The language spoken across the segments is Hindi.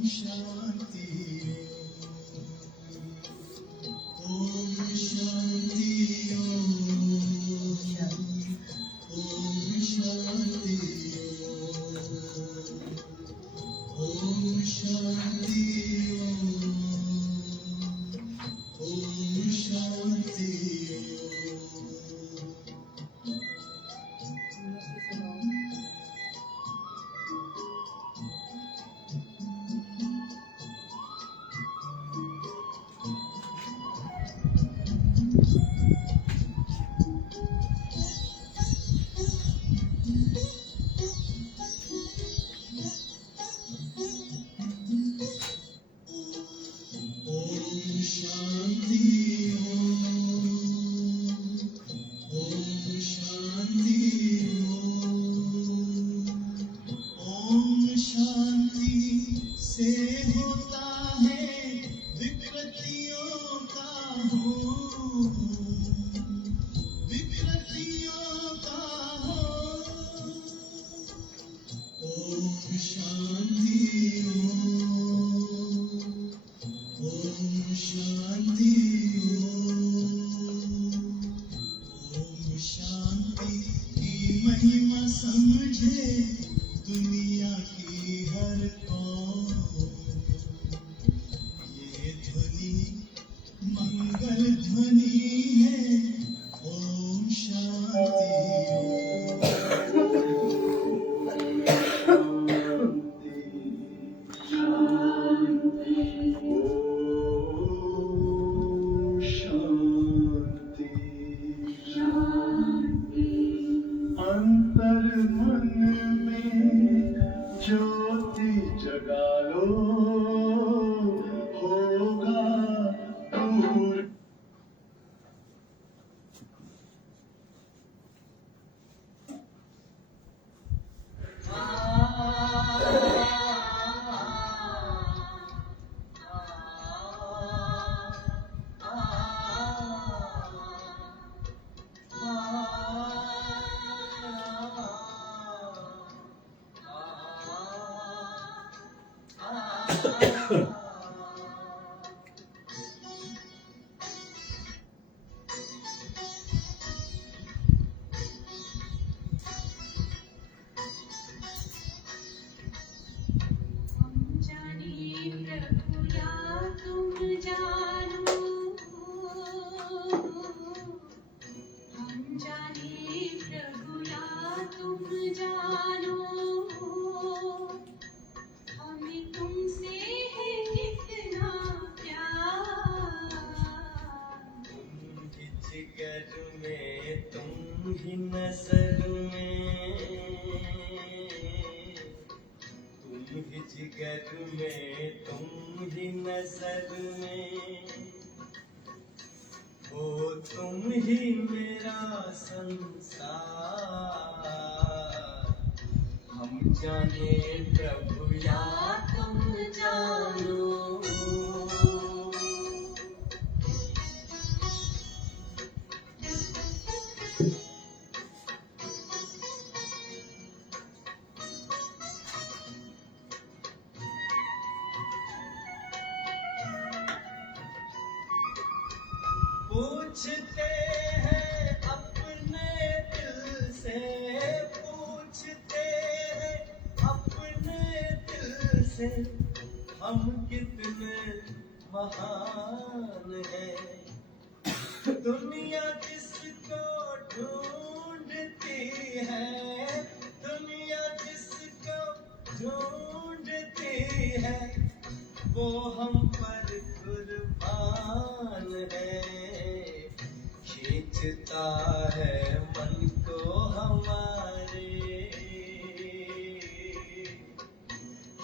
शांति ओम शांति ओम शांति ओम शांति ओम शांति महिमा समझे दुनिया की हर कौन ये ध्वनि मंगल ध्वनि है ओम शांति अंतर मन में ज्योति जगा लो होगा दूर तुम ही नजर में तुम ही जिगर में तुम ही नजर में हो तुम ही मेरा संसार हम जाने प्रभु या तुम जानो पूछते हैं अपने दिल से पूछते हैं अपने दिल से हम कितने महान हैं दुनिया जिसको ढूंढती है दुनिया जिसको ढूंढती है वो हम पर कुर्बान है खींचता है मन को हमारे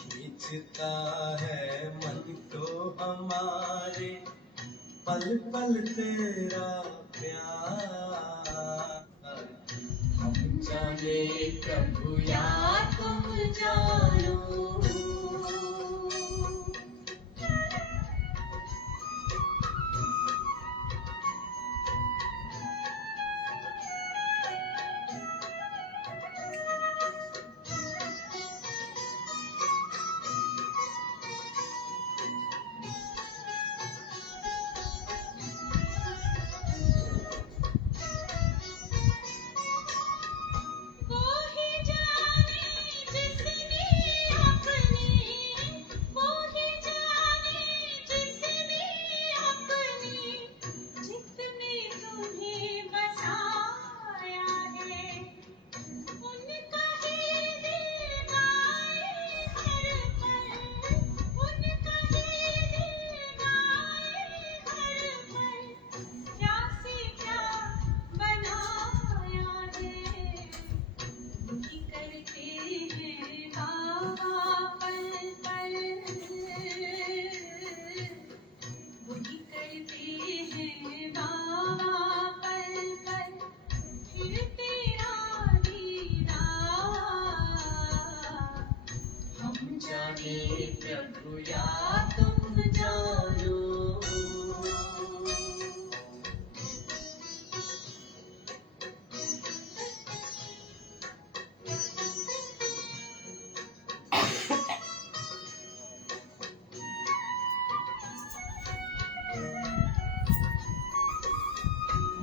खींचता है मन को हमारे पल पल तेरा प्यार हम जाने प्रभु या तुम जानो प्रभु या तुम जानो।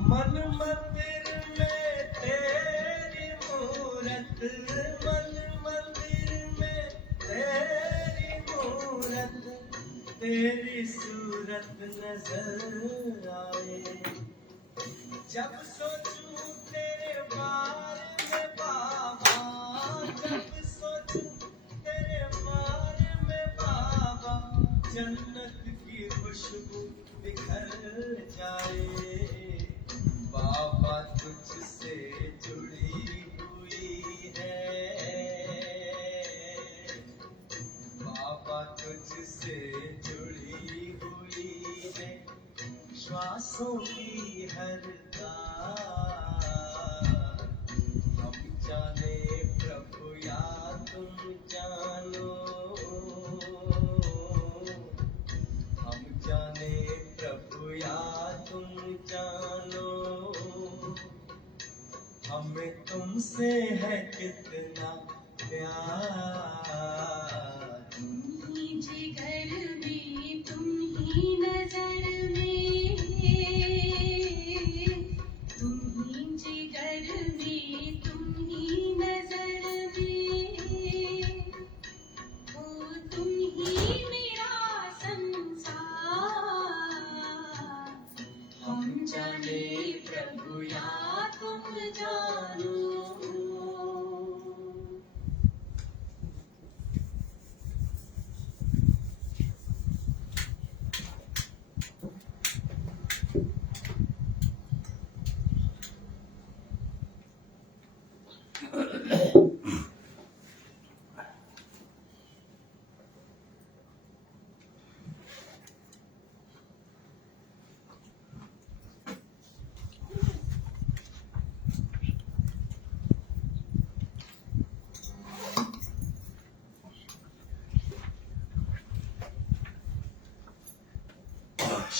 मन मंदिर में तेरी मूरत, मन मंदिर में तेरी मूरत, तेरी सूरत नजर आए। जब सोचूं तेरे बारे में बाबा, जब सोचूं तेरे बारे में बाबा, जन्नत की खुशबू बिखर जाए। बाबा तुझसे जुड़ी हुई है, बाबा तुझसे जुड़ी हुई है, श्वासों की हर तार। हम जाने प्रभु या तुम जानो, हम जाने प्रभु या तुम जानो। हमें तुमसे है कितना प्यार। तुम ही जिगर में, तुम ही नजर में, तुम ही जिगर में, तुम ही नजर में, ओ तुम ही मेरा संसार। हम जाने प्रभु या तुम जानो।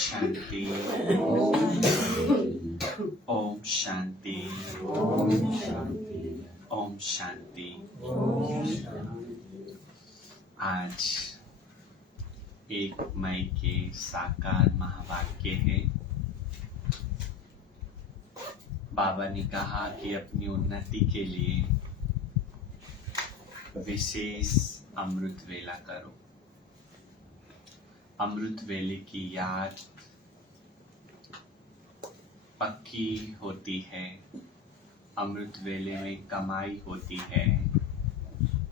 शांति, ओम शांति, ओम शांति। आज 1 मई के साकार महावाक्य है। बाबा ने कहा कि अपनी उन्नति के लिए विशेष अमृत वेला करो। अमृत वेले की याद पक्की होती है, अमृत वेले में कमाई होती है।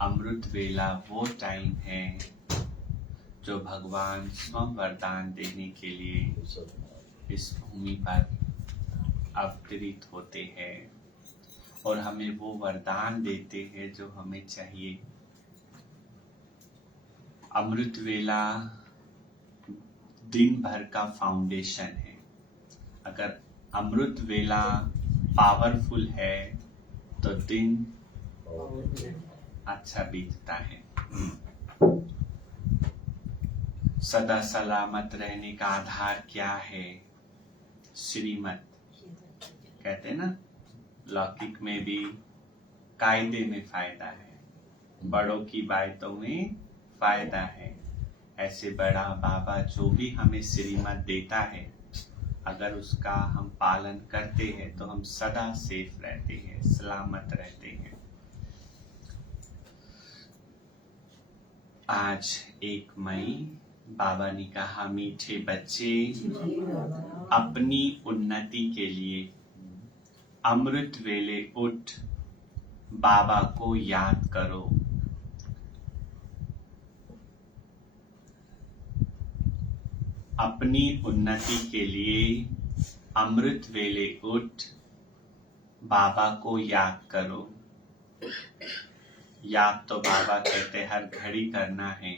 अमृत वेला वो टाइम है जो भगवान स्वयं वरदान देने के लिए इस भूमि पर अवतरित होते हैं और हमें वो वरदान देते हैं जो हमें चाहिए। अमृत वेला दिन भर का फाउंडेशन है। अगर अमृत वेला पावरफुल है तो दिन अच्छा बीतता है। सदा सलामत रहने का आधार क्या है? श्रीमत कहते ना, लौकिक में भी कायदे में फायदा है, बड़ों की बातों में फायदा है। ऐसे बड़ा बाबा जो भी हमें श्रीमत देता है, अगर उसका हम पालन करते हैं तो हम सदा सेफ रहते हैं, सलामत रहते हैं। आज 1 मई बाबा ने कहा, मीठे बच्चे अपनी उन्नति के लिए अमृत वेले उठ बाबा को याद करो। अपनी उन्नति के लिए अमृत वेले उठ बाबा को याद करो। याद तो बाबा कहते हर घड़ी करना है,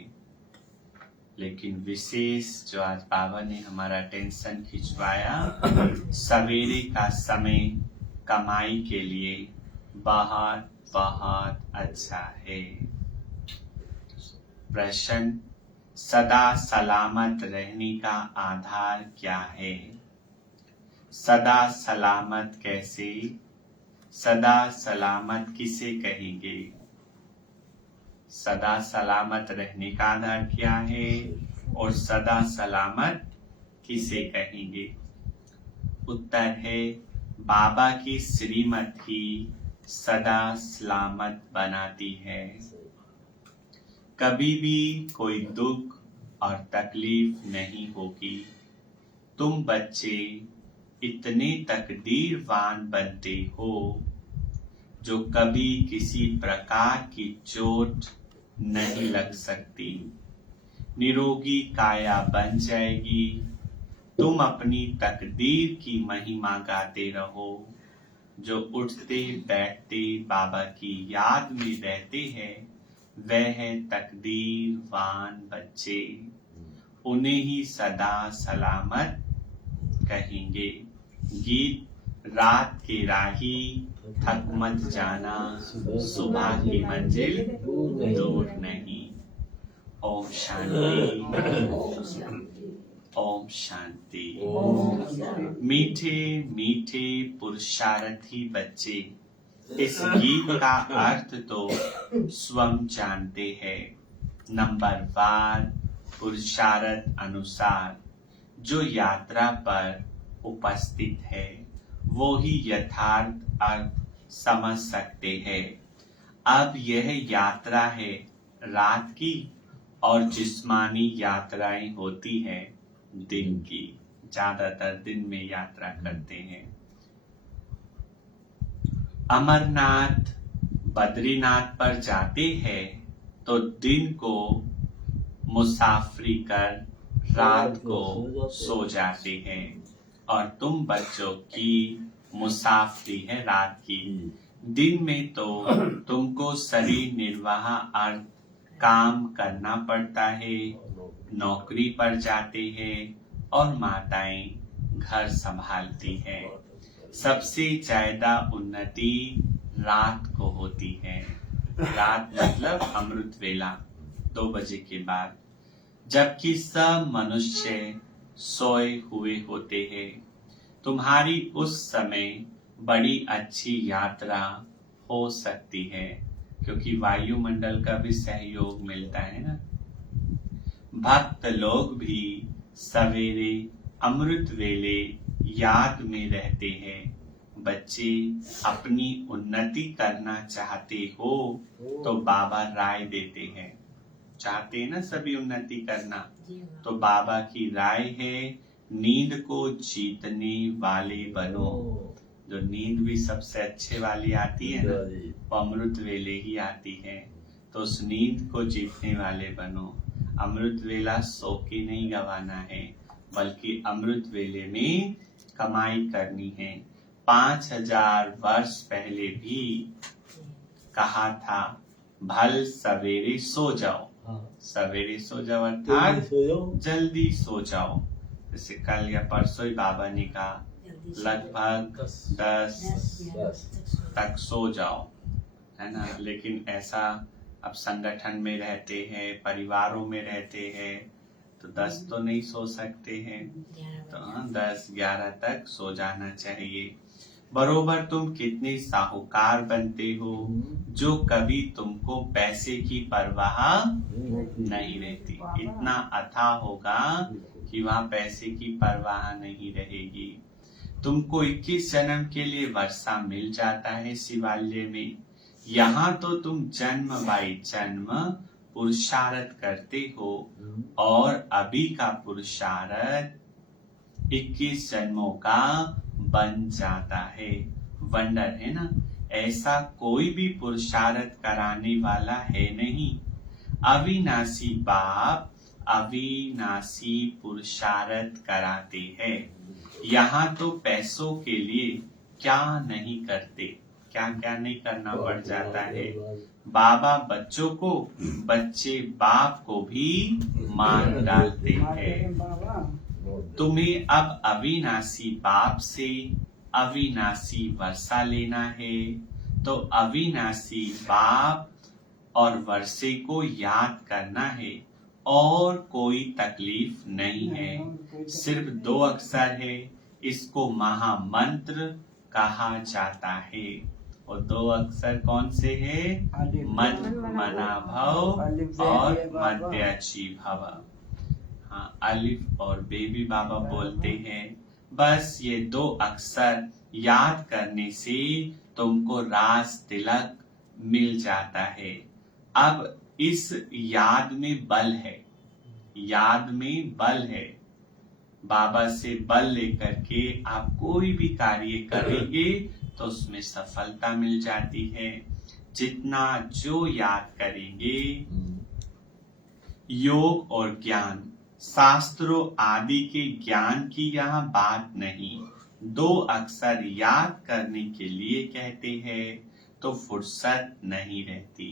लेकिन विशेष जो आज बाबा ने हमारा टेंशन खिंचवाया, सवेरे का समय कमाई के लिए बहुत बहुत अच्छा है। प्रश्न सदा सलामत रहने का आधार क्या है? सदा सलामत कैसे? सदा सलामत किसे कहेंगे? सदा सलामत रहने का आधार क्या है और सदा सलामत किसे कहेंगे? उत्तर है बाबा की श्रीमत ही सदा सलामत बनाती है। कभी भी कोई दुख और तकलीफ नहीं होगी। तुम बच्चे इतने तकदीरवान बनते हो जो कभी किसी प्रकार की चोट नहीं लग सकती। निरोगी काया बन जाएगी। तुम अपनी तकदीर की महिमा गाते रहो। जो उठते बैठते बाबा की याद में रहते हैं वह है तकदीरवान बच्चे। उन्हें ही सदा सलामत कहेंगे। गीत रात के राही थक मत जाना, सुबह की मंजिल दूर नहीं। ओम शांति, ओम शांति। मीठे मीठे पुरुषार्थी बच्चे इस गीत का अर्थ तो स्वयं जानते हैं। नंबरवार पुरुषार्थ अनुसार जो यात्रा पर उपस्थित है वो ही यथार्थ अर्थ समझ सकते हैं। अब यह यात्रा है रात की और जिस्मानी यात्राएं होती है दिन की। ज्यादातर दिन में यात्रा करते हैं। अमरनाथ बद्रीनाथ पर जाते हैं तो दिन को मुसाफरी कर रात को सो जाते हैं और तुम बच्चों की मुसाफरी है रात की। दिन में तो तुमको शरीर निर्वाह अर्थ काम करना पड़ता है, नौकरी पर जाते हैं और माताएं घर संभालती है। सबसे ज्यादा उन्नति रात को होती है। रात मतलब अमृत वेला 2 बजे के बाद, जबकि सब मनुष्य सोए हुए होते हैं। तुम्हारी उस समय बड़ी अच्छी यात्रा हो सकती है क्योंकि वायुमंडल का भी सहयोग मिलता है ना। भक्त लोग भी सवेरे अमृत वेले याद में रहते हैं। बच्चे अपनी उन्नति करना चाहते हो तो बाबा राय देते हैं। चाहते हैं ना सभी उन्नति करना, तो बाबा की राय है नींद को जीतने वाले बनो। जो नींद भी सबसे अच्छे वाली आती है ना वो अमृत वेले ही आती है। तो उस नींद को जीतने वाले बनो। अमृत वेला सो के नहीं गवाना है बल्कि अमृत वेले में कमाई करनी है। 5000 वर्ष पहले भी कहा था भल सवेरे सो जाओ। सवेरे सो जाओ अर्थात जल्दी सो जाओ। जैसे कल या परसों ही बाबा ने कहा लगभग 10 तक सो जाओ, है ना। लेकिन ऐसा अब संगठन में रहते हैं, परिवारों में रहते हैं तो 10 तो नहीं सो सकते हैं, तो 10-11 तक सो जाना चाहिए। बरोबर तुम कितने साहूकार बनते हो जो कभी तुमको पैसे की परवाह नहीं रहती। इतना अथाह होगा कि वहाँ पैसे की परवाह नहीं रहेगी। तुमको 21 जन्म के लिए वर्षा मिल जाता है शिवालय में। यहाँ तो तुम जन्म बाई जन्म पुरुषार्थ करते हो और अभी का पुरुषार्थ 21 जन्मों का बन जाता है। वंडर है ना। ऐसा कोई भी पुरुषार्थ कराने वाला है नहीं। अविनाशी बाप अविनाशी पुरुषार्थ कराते हैं। यहाँ तो पैसों के लिए क्या नहीं करते, क्या क्या नहीं करना पड़ जाता है। बाबा बच्चों को, बच्चे बाप को भी मान डालते हैं। तुम्हें अब अविनाशी बाप से अविनाशी वर्षा लेना है तो अविनाशी बाप और वर्षे को याद करना है। और कोई तकलीफ नहीं है। सिर्फ 2 अक्षर है, इसको महामंत्र कहा जाता है। और 2 अक्षर कौन से हैं? मन, मना भव और मध्याची भव। हाँ, अलिफ और बेबी बाबा बोलते हैं बस ये 2 अक्षर याद करने से तुमको रास तिलक मिल जाता है। अब इस याद में बल है, याद में बल है। बाबा से बल लेकर के आप कोई भी कार्य करेंगे तो उसमें सफलता मिल जाती है। जितना जो याद करेंगे, योग और ज्ञान, शास्त्रों आदि के ज्ञान की यहाँ बात नहीं। 2 अक्षर याद करने के लिए कहते हैं तो फुर्सत नहीं रहती।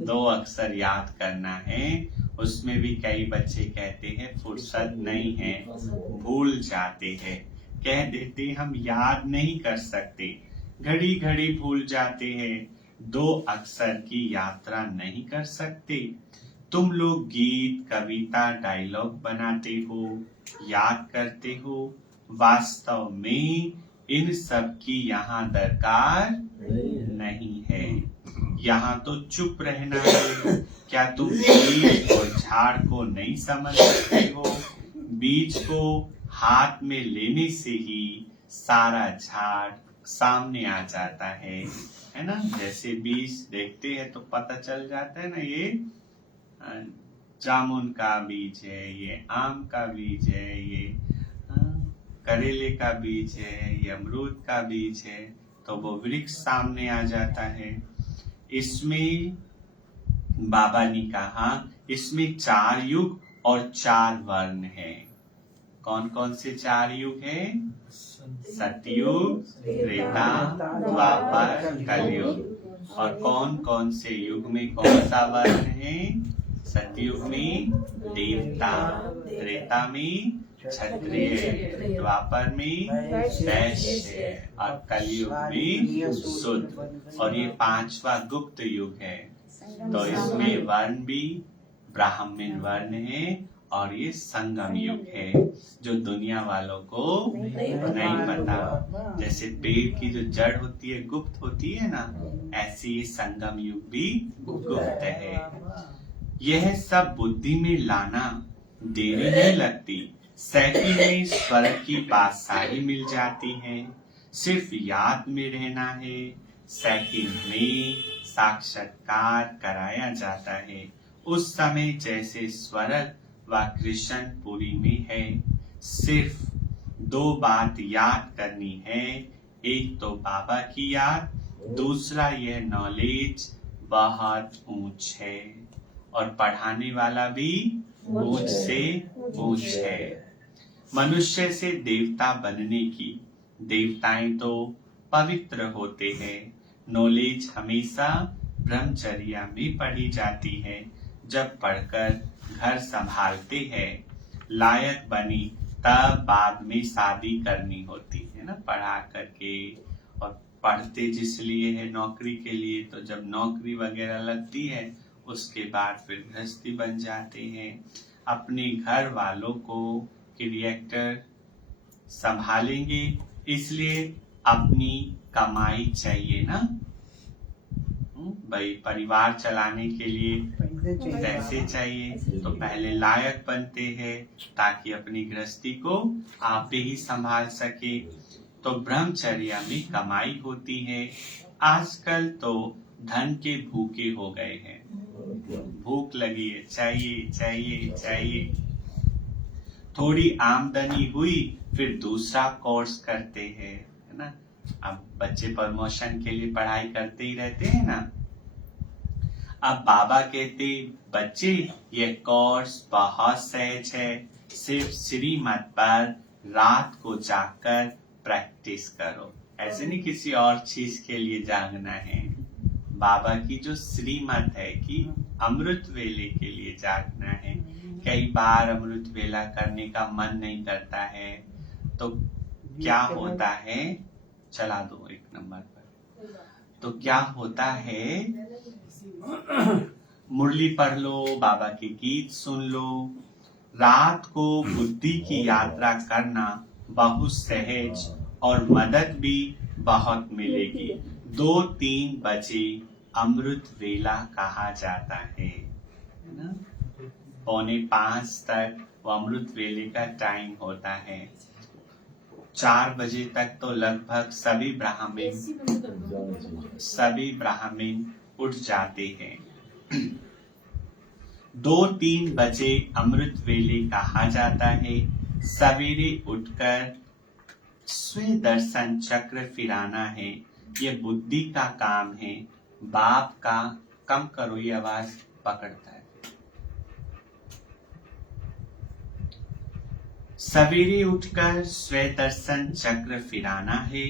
2 अक्षर याद करना है, उसमें भी कई बच्चे कहते हैं फुर्सत नहीं है, भूल जाते हैं, कह देते हम याद नहीं कर सकते, घड़ी घड़ी भूल जाते हैं। 2 अक्षर की यात्रा नहीं कर सकते। तुम लोग गीत, कविता, डायलॉग बनाते हो, याद करते हो, वास्तव में इन सब की यहाँ दरकार नहीं है। यहाँ तो चुप रहना है। क्या तुम बीज और झाड़ को नहीं समझ सकते हो? बीज को हाथ में लेने से ही सारा झाड़ सामने आ जाता है ना? जैसे बीज देखते हैं तो पता चल जाता है ना, ये जामुन का बीज है, ये आम का बीज है, ये करेले का बीज है, ये अमरूद का बीज है, तो वो वृक्ष सामने आ जाता है। इसमें बाबा ने कहा इसमें 4 युग और 4 वर्ण है। कौन कौन से 4 युग है? सतयुग, त्रेता, द्वापर, कलयुग। और कौन कौन से युग में कौन सा वर्ण है? सतयुग में देवता, त्रेता में क्षत्रिय, द्वापर में वैश्य और कलयुग में शुद्ध। और ये 5वां गुप्त युग है। तो इसमें वर्ण भी ब्राह्मण वर्ण है और ये संगम युग है जो दुनिया वालों को नहीं पता। जैसे पेड़ की जो जड़ होती है गुप्त होती है ना, ऐसे ये संगम युग भी गुप्त है। यह सब बुद्धि में लाना देरी नहीं लगती। सेकंड में स्वर की बादशाही मिल जाती है, सिर्फ याद में रहना है। सेकंड में साक्षात्कार कराया जाता है। उस समय जैसे स्वर्ग व कृष्णपुरी में है। सिर्फ 2 बात याद करनी है, एक तो बाबा की याद, दूसरा यह नॉलेज बहुत ऊंच है और पढ़ाने वाला भी ऊंच से ऊंच है। मनुष्य से देवता बनने की, देवताएं तो पवित्र होते हैं। नॉलेज हमेशा ब्रह्मचर्या में पढ़ी जाती है। जब पढ़कर घर संभालते हैं, लायक बनी, तब बाद में शादी करनी होती है ना, पढ़ा करके। और पढ़ते जिस लिए है नौकरी के लिए, तो जब नौकरी वगैरह लगती है उसके बाद फिर गृहस्थी बन जाते हैं। अपने घर वालों को कैरेक्टर संभालेंगे, इसलिए अपनी कमाई चाहिए ना भाई। परिवार चलाने के लिए पैसे चाहिए, तो पहले लायक बनते हैं ताकि अपनी गृहस्थी को आप ही संभाल सके। तो ब्रह्मचर्या में कमाई होती है। आजकल तो धन के भूखे हो गए हैं, भूख लगी है, चाहिए चाहिए चाहिए। थोड़ी आमदनी हुई फिर दूसरा कोर्स करते हैं, है ना। अब बच्चे प्रमोशन के लिए पढ़ाई करते ही रहते हैं ना। अब बाबा कहते बच्चे ये कोर्स बहुत सहज है, सिर्फ श्रीमत पर रात को जाकर प्रैक्टिस करो। ऐसे नहीं किसी और चीज के लिए जागना है। बाबा की जो श्रीमत है कि अमृत वेले के लिए जागना है। कई बार अमृत वेला करने का मन नहीं करता है, तो क्या होता है, चला दो 1 नंबर पर। तो क्या होता है, मुरली पढ़ लो, बाबा के गीत सुन लो। रात को बुद्धि की yaत्रा करना बहुत सहज और मदद भी बहुत मिलेगी। 2-3 बजे अमृत वेला कहा जाता है ना। 4:45 तक वो अमृत वेले का टाइम होता है। 4 बजे तक तो लगभग सभी ब्राह्मण उठ जाते हैं। 2-3 बजे अमृत वेले कहा जाता है। सवेरे उठकर स्व दर्शन चक्र फिराना है, ये बुद्धि का काम है। बाप का, कम करो ये आवाज पकड़ता है। सवेरे उठकर स्व दर्शन चक्र फिराना है,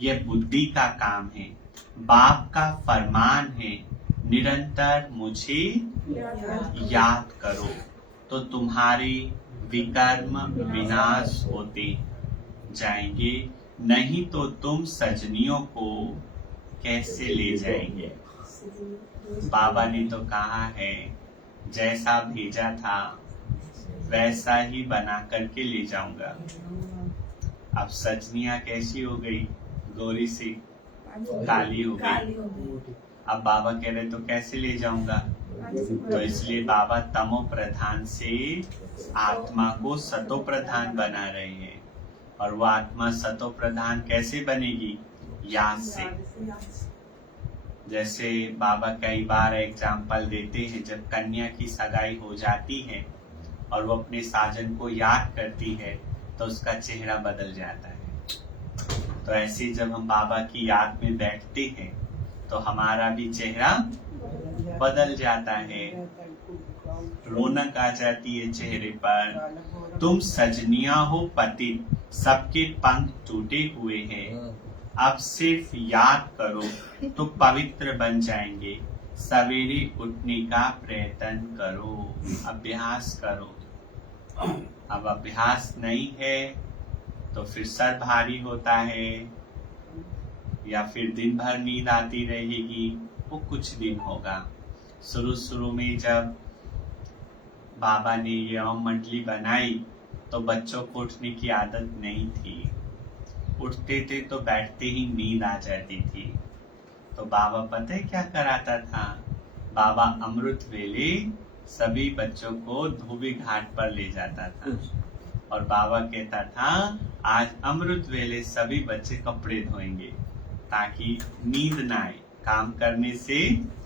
यह बुद्धि का काम है। बाप का फरमान है, निरंतर मुझे याद करो तो तुम्हारे विकर्म विनाश होते जाएंगे, नहीं तो तुम सजनियों को कैसे ले जाएंगे। बाबा ने तो कहा है, जैसा भेजा था वैसा ही बना करके ले जाऊंगा। अब सजनिया कैसी हो गई, गोरी सी काली हो गई। अब बाबा कह रहे तो कैसे ले जाऊंगा, तो इसलिए बाबा तमो प्रधान से आत्मा को सतो प्रधान बना रहे हैं। और वो आत्मा सतो प्रधान कैसे बनेगी, याद से। जैसे बाबा कई बार एग्जाम्पल देते हैं, जब कन्या की सगाई हो जाती है और वो अपने साजन को याद करती है तो उसका चेहरा बदल जाता है। तो ऐसे जब हम बाबा की याद में बैठते हैं तो हमारा भी चेहरा बदल जाता है, रौनक आ जाती है चेहरे पर। तुम सजनिया हो पतित, सबके पंख टूटे हुए हैं, अब सिर्फ याद करो तो पवित्र बन जाएंगे। सवेरे उठने का प्रयत्न करो, अभ्यास करो। अब अभ्यास नहीं है तो फिर सर भारी होता है या फिर दिन भर नींद आती रहेगी, वो कुछ दिन होगा। शुरू में जब बाबा ने ये ओम मंडली बनाई तो बच्चों को उठने की आदत नहीं थी, उठते थे तो बैठते ही नींद आ जाती थी। तो बाबा पता है क्या कराता था, बाबा अमृत वेले सभी बच्चों को धोबी घाट पर ले जाता था और बाबा कहता था आज अमृत वेले सभी बच्चे कपड़े धोएंगे ताकि नींद ना आए। काम करने से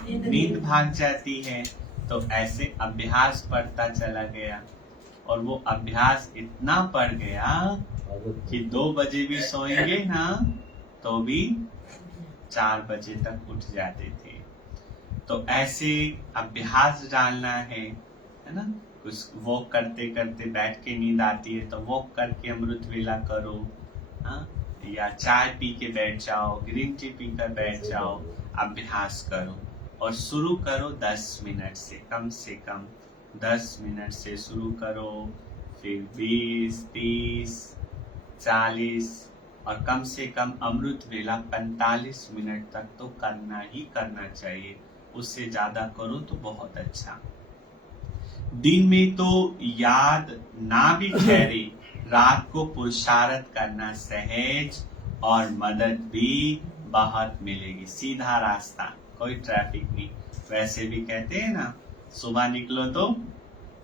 नींद भाग जाती है। तो ऐसे अभ्यास बढ़ता चला गया और वो अभ्यास इतना बढ़ गया कि 2 बजे भी सोएंगे ना तो भी 4 बजे तक उठ जाते थे। तो ऐसे अभ्यास डालना है ना। कुछ वॉक करते करते बैठ के नींद आती है तो वॉक करके अमृत वेला करो, हाँ? या चाय पी के बैठ जाओ, ग्रीन टी पी कर बैठ जाओ, अभ्यास करो। और शुरू करो 10 मिनट से कम 10 मिनट से शुरू करो, फिर 20, 30, 40 और कम से कम अमृत वेला 45 मिनट तक तो करना ही करना चाहिए। उससे ज्यादा करो तो बहुत अच्छा। दिन में तो याद ना भी ठहरे, रात को पुरुषार्थ करना सहज और मदद भी बहुत मिलेगी। सीधा रास्ता, कोई ट्रैफिक नहीं। वैसे भी कहते हैं ना, सुबह निकलो तो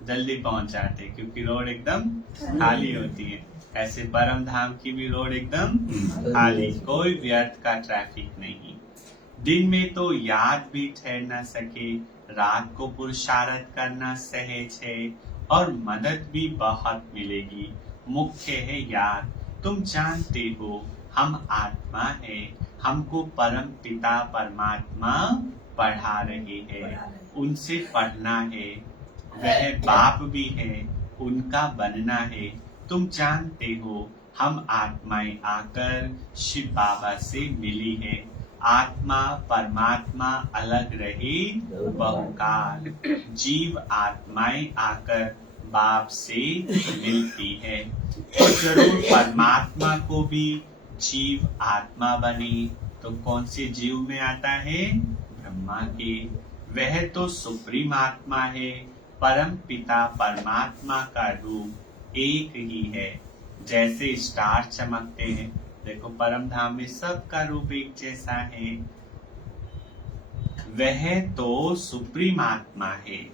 जल्दी पहुंच जाते क्योंकि रोड एकदम खाली होती है। ऐसे परम धाम की भी रोड एकदम खाली, कोई व्यर्थ का ट्रैफिक नहीं। दिन में तो याद भी ठहर न सके, रात को पुरुषार्थ करना सहज है और मदद भी बहुत मिलेगी। मुख्य है याद। तुम जानते हो हम आत्मा है, हमको परम पिता परमात्मा पढ़ा रहे हैं, उनसे पढ़ना है। वह बाप भी है, उनका बनना है। तुम जानते हो हम आत्माएं आकर शिव बाबा से मिली है। आत्मा परमात्मा अलग रहे बहुकाल, जीव आत्माएं आकर बाप से मिलती है। तो जरूर परमात्मा को भी जीव आत्मा बने। तो कौन से जीव में आता है, ब्रह्मा के। वह तो सुप्रीम आत्मा है, परम पिता परमात्मा का रूप एक ही है। जैसे स्टार चमकते हैं, देखो परम धाम में सबका रूप एक जैसा है। वह तो सुप्रीम आत्मा है,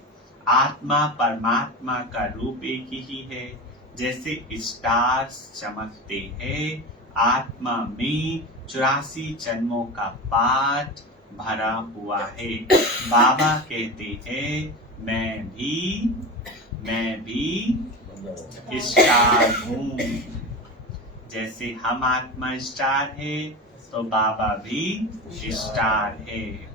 आत्मा परमात्मा का रूप एक ही है। जैसे स्टार्स चमकते हैं, आत्मा में 84 जन्मों का पाठ भरा हुआ है। बाबा कहते हैं मैं भी स्टार हूँ। जैसे हम आत्मा स्टार है, तो बाबा भी स्टार है।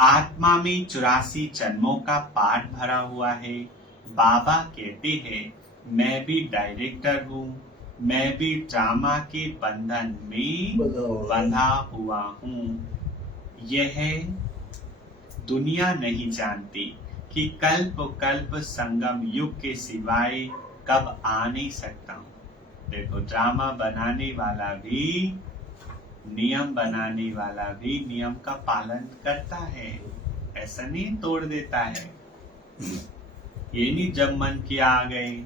आत्मा में 84 जन्मों का पाठ भरा हुआ है। बाबा कहते हैं मैं भी डायरेक्टर हूँ, मैं भी ड्रामा के बंधन में बंधा हुआ हूँ। यह दुनिया नहीं जानती कि कल्प कल्प संगम युग के सिवाय कब आ नहीं सकता हूँ। देखो ड्रामा बनाने वाला भी, नियम बनाने वाला भी नियम का पालन करता है, ऐसा नहीं तोड़ देता है। ये नहीं जब मन किया आ गए,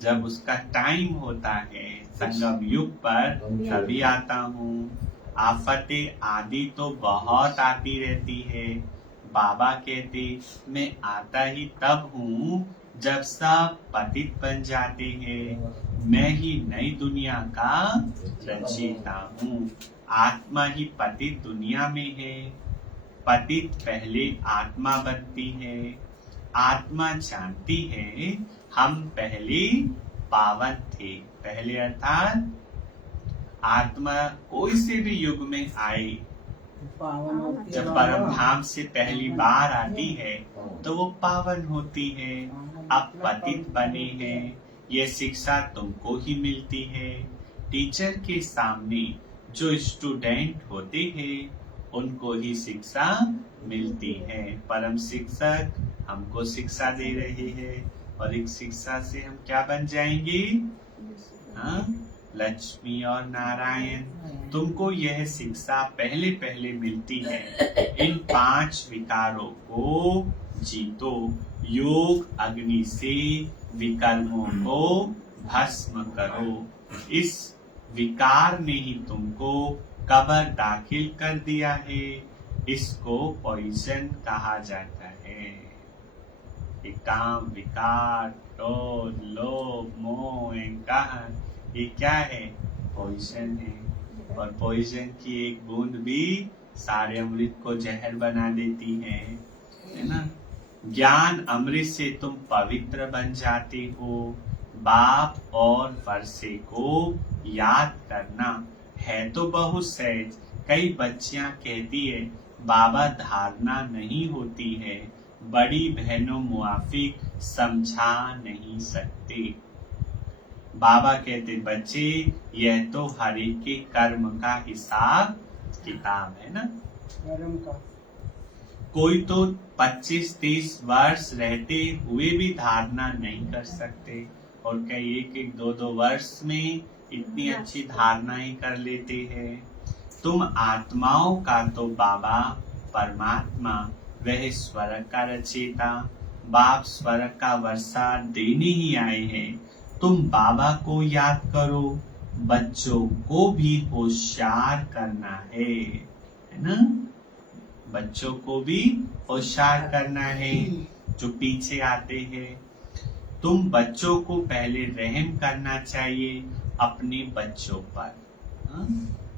जब उसका टाइम होता है संगम युग पर तभी आता हूँ। आफतें आदि तो बहुत आती रहती है। बाबा कहते मैं आता ही तब हूँ जब सब पतित बन जाते हैं। मैं ही नई दुनिया का रचयिता हूँ। आत्मा ही पतित दुनिया में है। पतित पहले आत्मा बनती है। आत्मा जानती है हम पहले पावन थे। पहले अर्थात आत्मा कोई से भी युग में आए, जब परम धाम से पहली बार आती है तो वो पावन होती है। अब पतित बने हैं, ये शिक्षा तुमको ही मिलती है। टीचर के सामने जो स्टूडेंट होते हैं उनको ही शिक्षा मिलती है। परम शिक्षक हमको शिक्षा दे रहे हैं और एक शिक्षा से हम क्या बन जाएंगे? हाँ, लक्ष्मी और नारायण। तुमको यह शिक्षा पहले पहले मिलती है। इन 5 विकारों को जीतो। योग अग्नि से विकर्मों को भस्म करो। इस विकार ने ही तुमको कब्र दाखिल कर दिया है। इसको पॉइजन कहा जाता है। काम, विकार, क्रोध, लोभ, मोह, अहंकार, ये क्या है? पॉइजन है। और पॉइजन की एक बूंद भी सारे अमृत को जहर बना देती है ना। ज्ञान अमृत से तुम पवित्र बन जाते हो। बाप और वर्षे को याद करना है तो बहुत सहज। कई बच्चियां कहती है बाबा धारणा नहीं होती है, बड़ी बहनों मुआफिक समझा नहीं सकते। बाबा कहते बच्चे यह तो हर एक के कर्म का हिसाब किताब है ना। कर्म का कोई तो 25-30 वर्ष रहते हुए भी धारणा नहीं कर सकते, और कई 1-2 वर्ष में इतनी अच्छी धारणाएं कर लेते हैं। तुम आत्माओं का तो बाबा परमात्मा वह स्वर्ग का रचयिता, बाप स्वर्ग का वर्षा देने ही आए हैं। तुम बाबा को याद करो। बच्चों को भी होशियार करना है ना। बच्चों को भी होशियार करना है जो पीछे आते हैं। तुम बच्चों को पहले रहम करना चाहिए अपने बच्चों पर।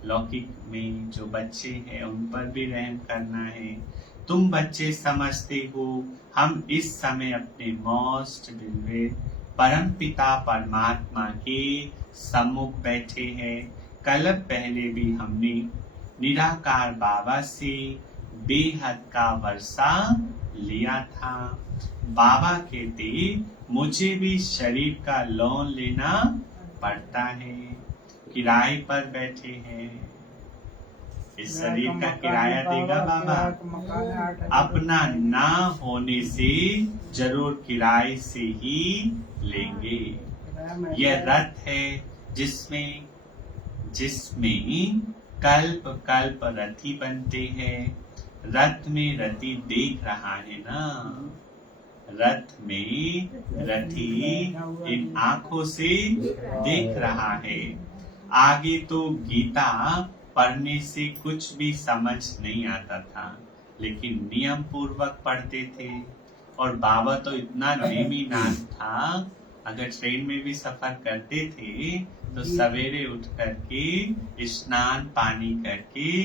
लौकिक में जो बच्चे हैं उन पर भी रहम करना है। तुम बच्चे समझते हो हम इस समय अपने मोस्ट बिलवेड परम पिता परमात्मा के सम्मुख बैठे हैं। कल पहले भी हमने निराकार बाबा से बेहद का वर्षा लिया था। बाबा कहते मुझे भी शरीर का लोन लेना पड़ता है। किराए पर बैठे हैं, इस शरीर का किराया देगा बाबा। अपना ना होने से जरूर किराए से ही लेंगे। यह रथ है जिसमें जिसमें कल्प कल्प रथी बनते हैं। रथ में रथी देख रहा है ना, रथ में रथी इन आंखों से देख रहा है। आगे तो गीता पढ़ने से कुछ भी समझ नहीं आता था, लेकिन नियम पूर्वक पढ़ते थे। और बाबा तो इतना नेमी नाथ था, अगर ट्रेन में भी सफर करते थे तो सवेरे उठ करके स्नान पानी करके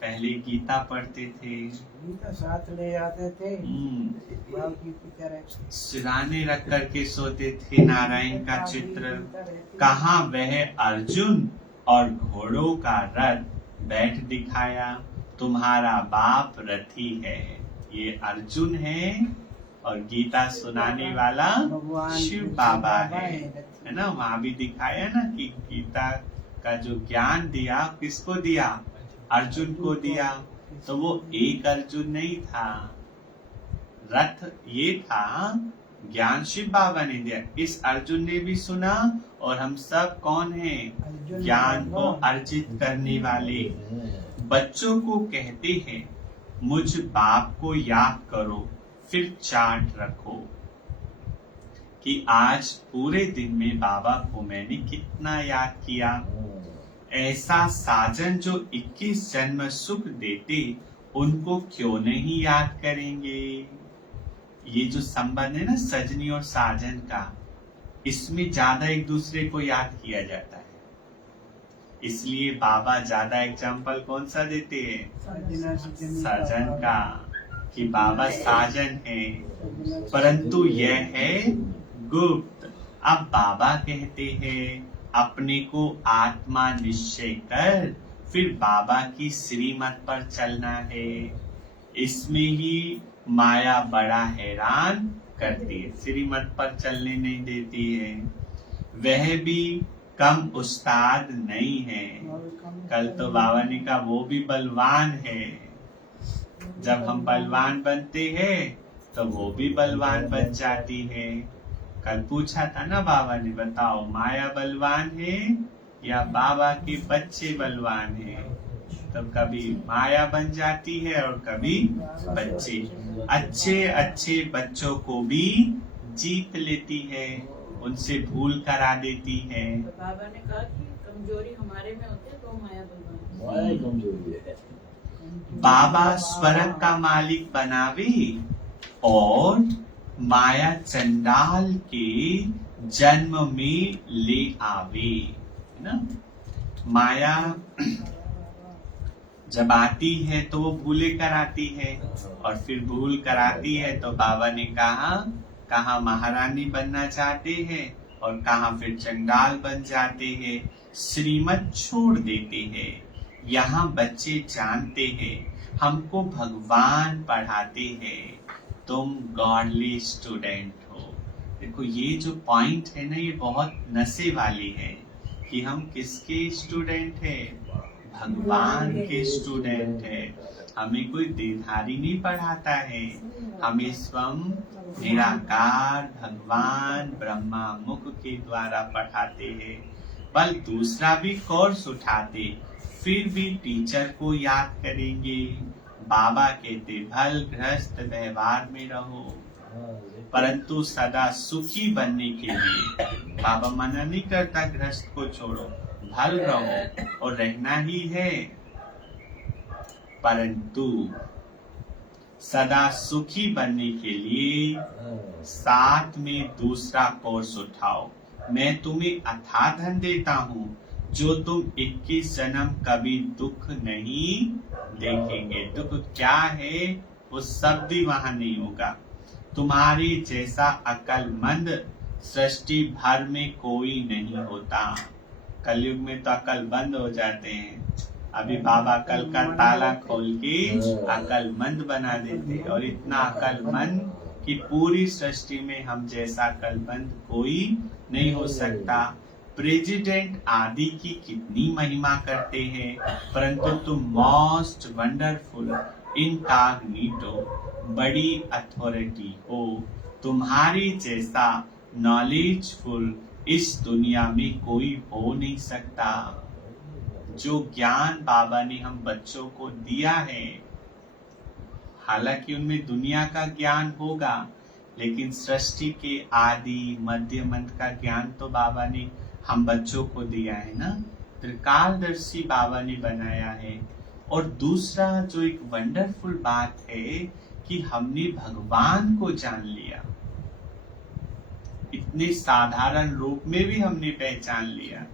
पहले गीता पढ़ते थे। गीता साथ ले आते थे। बाबा की तरह सिराने रख करके सोते थे। नारायण का चित्र, कहाँ वह अर्जुन और घोड़ों का रथ बैठ दिखाया। तुम्हारा बाप रथी है, ये अर्जुन है और गीता सुनाने वाला शिव बाबा है ना। वहाँ भी दिखाया ना कि गीता का जो ज्ञान दिया किसको दिया, अर्जुन को दिया। तो वो एक अर्जुन नहीं था, रथ ये था, ज्ञान शिव बाबा ने दिया। इस अर्जुन ने भी सुना और हम सब कौन हैं, ज्ञान को अर्जित करने वाले। बच्चों को कहते हैं मुझ बाप को याद करो, फिर चार्ट रखो कि आज पूरे दिन में बाबा को मैंने कितना याद किया। ऐसा साजन जो 21 जन्म सुख देते, उनको क्यों नहीं याद करेंगे। ये जो संबंध है ना सजनी और साजन का, इसमें ज्यादा एक दूसरे को याद किया जाता है। इसलिए बाबा ज्यादा एग्जाम्पल कौन सा देते हैं, साजन का, कि बाबा साजन है, परंतु यह है गुप्त। अब बाबा कहते हैं अपने को आत्मा निश्चय कर, फिर बाबा की श्रीमत पर चलना है। इसमें ही माया बड़ा हैरान करती है, श्रीमत पर चलने नहीं देती है। वह भी कम उस्ताद नहीं है। कल तो बाबा ने कहा वो भी बलवान है। जब हम बलवान बनते हैं तो वो भी बलवान बन जाती है। कल पूछा था ना बाबा ने, बताओ माया बलवान है या बाबा के बच्चे बलवान है। तो कभी माया बन जाती है और कभी बच्चे। अच्छे अच्छे बच्चों को भी जीत लेती है, उनसे भूल करा देती है। बाबा ने कहा कि कमजोरी हमारे में होती है, तो माया बलवान कमजोरी है। बाबा स्वर्ग का मालिक बनावे और माया चंडाल के जन्म में ले आवे, है ना। माया जब आती है तो वो भूले कराती है, और फिर भूल कराती है तो बाबा ने कहा महारानी बनना चाहते हैं और कहा फिर चंडाल बन जाते हैं, श्रीमत छोड़ देते हैं। यहाँ बच्चे जानते हैं हमको भगवान पढ़ाते हैं, तुम गॉडली स्टूडेंट हो। देखो ये जो पॉइंट है ना, ये बहुत नशे वाली है कि हम किसके स्टूडेंट है, भगवान के स्टूडेंट है। हमें कोई देधारी नहीं पढ़ाता है, हमें स्वयं निराकार भगवान ब्रह्मा मुख के द्वारा पढ़ाते हैं। बल दूसरा भी कोर्स उठाते, फिर भी टीचर को याद करेंगे। बाबा कहते भल गृहस्थ व्यवहार में रहो, परंतु सदा सुखी बनने के लिए बाबा मना नहीं करता गृहस्थ को छोड़ो, भल रहो और रहना ही है, परंतु सदा सुखी बनने के लिए साथ में दूसरा कोर्स उठाओ। मैं तुम्हें अथाह धन देता हूँ जो तुम 21 जन्म कभी दुख नहीं देखेंगे। दुख क्या है वो सब भी वहां नहीं होगा। तुम्हारे जैसा अकलमंद सृष्टि भर में कोई नहीं होता। कलयुग में तो अकल बंद हो जाते हैं, अभी बाबा अकल का ताला खोल के अकलमंद बना देते, और इतना अकलमंद कि पूरी सृष्टि में हम जैसा अकलमंद कोई नहीं हो सकता। प्रेसिडेंट आदि की कितनी महिमा करते हैं, परंतु तुम मोस्ट वंडरफुल इनकॉग्निटो बड़ी अथॉरिटी हो। तुम्हारी जैसा नॉलेजफुल इस दुनिया में कोई हो नहीं सकता। जो ज्ञान बाबा ने हम बच्चों को दिया है, हालांकि उनमें दुनिया का ज्ञान होगा, लेकिन सृष्टि के आदि मध्य अंत का ज्ञान तो बाबा ने हम बच्चों को दिया है ना। त्रिकालदर्शी बाबा ने बनाया है। और दूसरा जो एक वंडरफुल बात है कि हमने भगवान को जान लिया, इतने साधारण रूप में भी हमने पहचान लिया।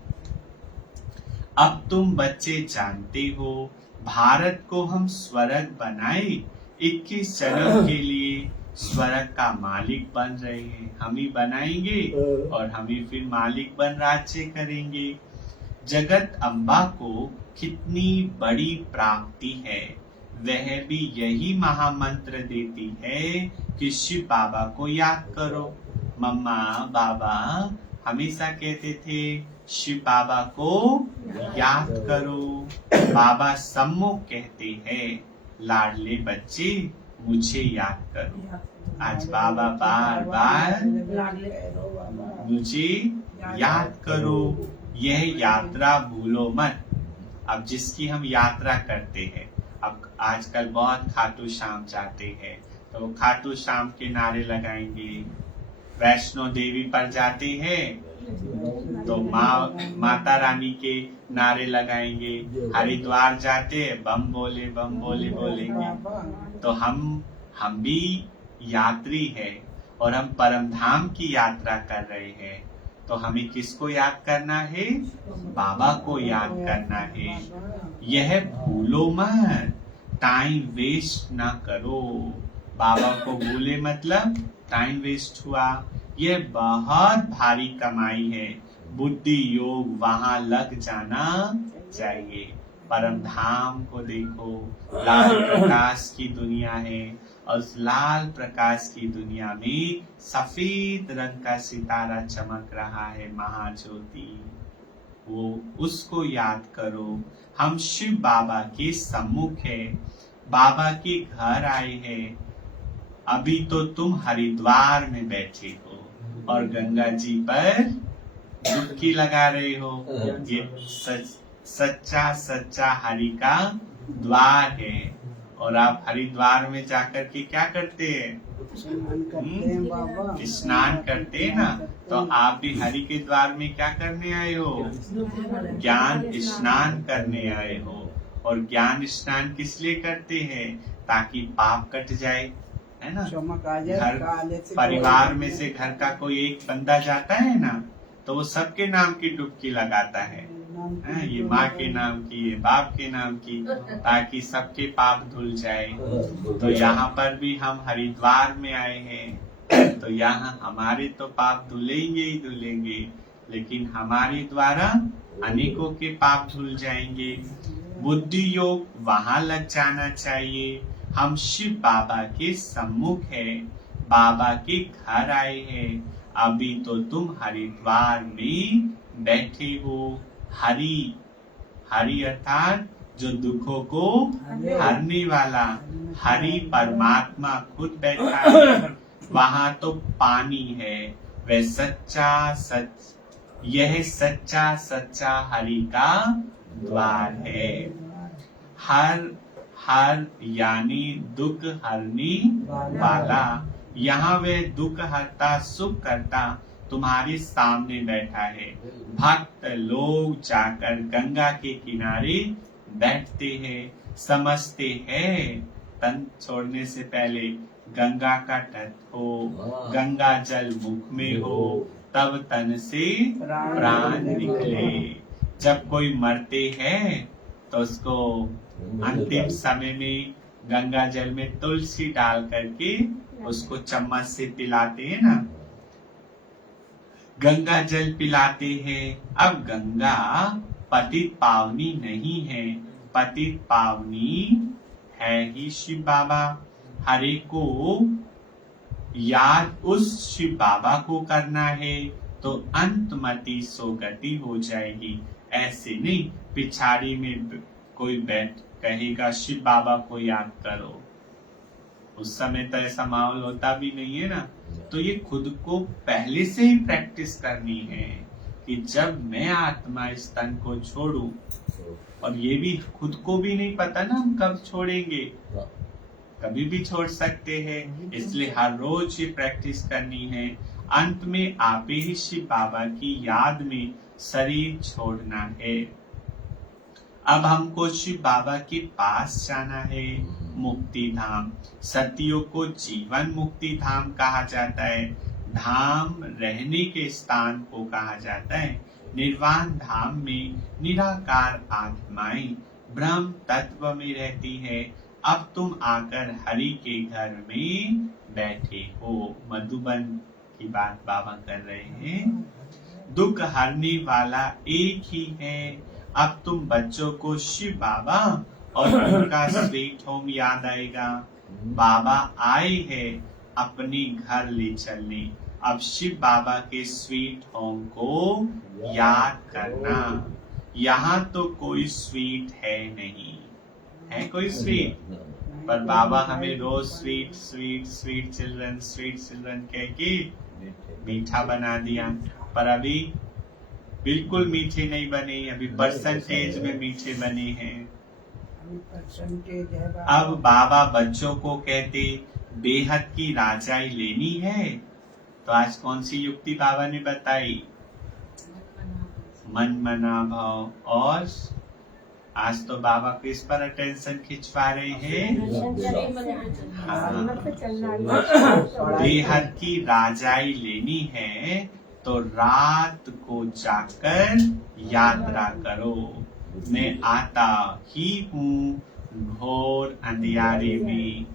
अब तुम बच्चे जानते हो, भारत को हम स्वर्ग बनाए, 21 जन्म के लिए स्वर्ग का मालिक बन रहे हैं। हम ही बनाएंगे और हम ही फिर मालिक बन राज्य करेंगे। जगत अम्बा को कितनी बड़ी प्राप्ति है, वह भी यही महामंत्र देती है कि शिव बाबा को याद करो। मम्मा बाबा हमेशा कहते थे शिव बाबा को याद करो। बाबा सम्मुख कहते हैं, लाडले बच्चे मुझे याद करो। आज बाबा बार बार मुझे याद करो, यह यात्रा भूलो मत। अब जिसकी हम यात्रा करते हैं, अब आजकल बहुत खाटू श्याम जाते हैं, तो खाटू श्याम के नारे लगाएंगे। वैष्णो देवी पर जाते हैं तो माता रानी के नारे लगाएंगे। हरिद्वार जाते बम बोले बोलेंगे। तो हम भी यात्री है और हम परम धाम की यात्रा कर रहे हैं। तो हमें किसको याद करना है? बाबा को याद करना है। यह भूलो मत, टाइम वेस्ट ना करो। बाबा को भूले मतलब टाइम वेस्ट हुआ। यह बहुत भारी कमाई है, बुद्धि योग वहां लग जाना चाहिए। परम धाम को देखो, लाल प्रकाश की दुनिया है और उस लाल प्रकाश की दुनिया में सफेद रंग का सितारा चमक रहा है, महाज्योति। वो उसको याद करो। हम शिव बाबा के सम्मुख है, बाबा के घर आए हैं। अभी तो तुम हरिद्वार में बैठे हो और गंगा जी पर डुबकी लगा रहे हो। ये सच्चा हरि का द्वार है। और आप हरिद्वार में जाकर के क्या करते हैं? स्नान करते हैं ना। तो आप भी हरि के द्वार में क्या करने आए हो? ज्ञान स्नान करने आए हो। और ज्ञान स्नान किस लिए करते हैं? ताकि पाप कट जाए, है ना। घर परिवार में से घर का कोई एक बंदा जाता है ना, तो वो सबके नाम की डुबकी लगाता है। ये माँ के नाम की, ये बाप के नाम की, ताकि सबके पाप धुल जाए। तो यहाँ पर भी हम हरिद्वार में आए हैं, तो यहाँ हमारे तो पाप धुलेंगे ही धुलेंगे, लेकिन हमारे द्वारा अनेकों के पाप धुल जाएंगे। बुद्धि योग वहां लग जाना चाहिए। हम शिव बाबा के सम्मुख है, बाबा के घर आए हैं। अभी तो तुम हरिद्वार में बैठे हो। हरि अर्थात जो दुखों को हरने वाला, हरि परमात्मा खुद बैठा है। वहां तो पानी है, वह यह सच्चा हरि का द्वार है। हर यानी दुख हरने वाला। यहाँ वह दुख हरता सुख करता तुम्हारे सामने बैठा है। भक्त लोग जाकर गंगा के किनारे बैठते हैं, समझते हैं तन छोड़ने से पहले गंगा का तट हो, गंगा जल मुख में हो, तब तन से प्राण निकले। जब कोई मरते हैं तो उसको अंतिम समय में गंगा जल में तुलसी डाल करके उसको चम्मच से पिलाते हैं ना, गंगा जल पिलाते हैं। अब गंगा पतित पावनी नहीं है, पतित पावनी है ही शिव बाबा। हरे को याद उस शिव बाबा को करना है तो अंतमति सोगति हो जाएगी। ऐसे नहीं पिछाड़ी में कोई बैठ कहेगा शिव बाबा को याद करो, उस समय तो ऐसा माहौल होता भी नहीं है ना। तो ये खुद को पहले से ही प्रैक्टिस करनी है कि जब मैं आत्मा इस तन को छोड़ू और ये भी खुद को भी नहीं पता ना हम कब छोड़ेंगे, कभी भी छोड़ सकते हैं, इसलिए हर रोज ये प्रैक्टिस करनी है। अंत में आपे ही शिव बाबा की याद में शरीर छोड़ना है। अब हमको शिव बाबा के पास जाना है, मुक्ति धाम। सतियों को जीवन मुक्ति धाम कहा जाता है। धाम रहने के स्थान को कहा जाता है। निर्वाण धाम में निराकार आत्माएं ब्रह्म तत्व में रहती है। अब तुम आकर हरि के घर में बैठे हो। मधुबन की बात बाबा कर रहे हैं। दुख हरने वाला एक ही है। अब तुम बच्चों को शिव बाबा और उनका स्वीट होम याद आएगा। बाबा आए हैं अपने घर ले चलने। अब शिव बाबा के स्वीट होम को याद करना। यहाँ तो कोई स्वीट है नहीं, है कोई स्वीट, पर बाबा हमें रोज स्वीट स्वीट स्वीट चिल्ड्रन कह के मीठा बना दिया। पर अभी बिल्कुल मीठे नहीं बने, अभी परसेंटेज में मीठे बने हैं। अब बाबा बच्चों को कहते बेहद की राजाई लेनी है, तो आज कौन सी युक्ति बाबा ने बताई? मन मना भाव। और आज तो बाबा किस पर अटेंशन खिंचवा रहे हैं? हाँ, बेहद की राजाई लेनी है तो रात को जाकर यात्रा करो। मैं आता ही हूँ घोर अंधियारे में।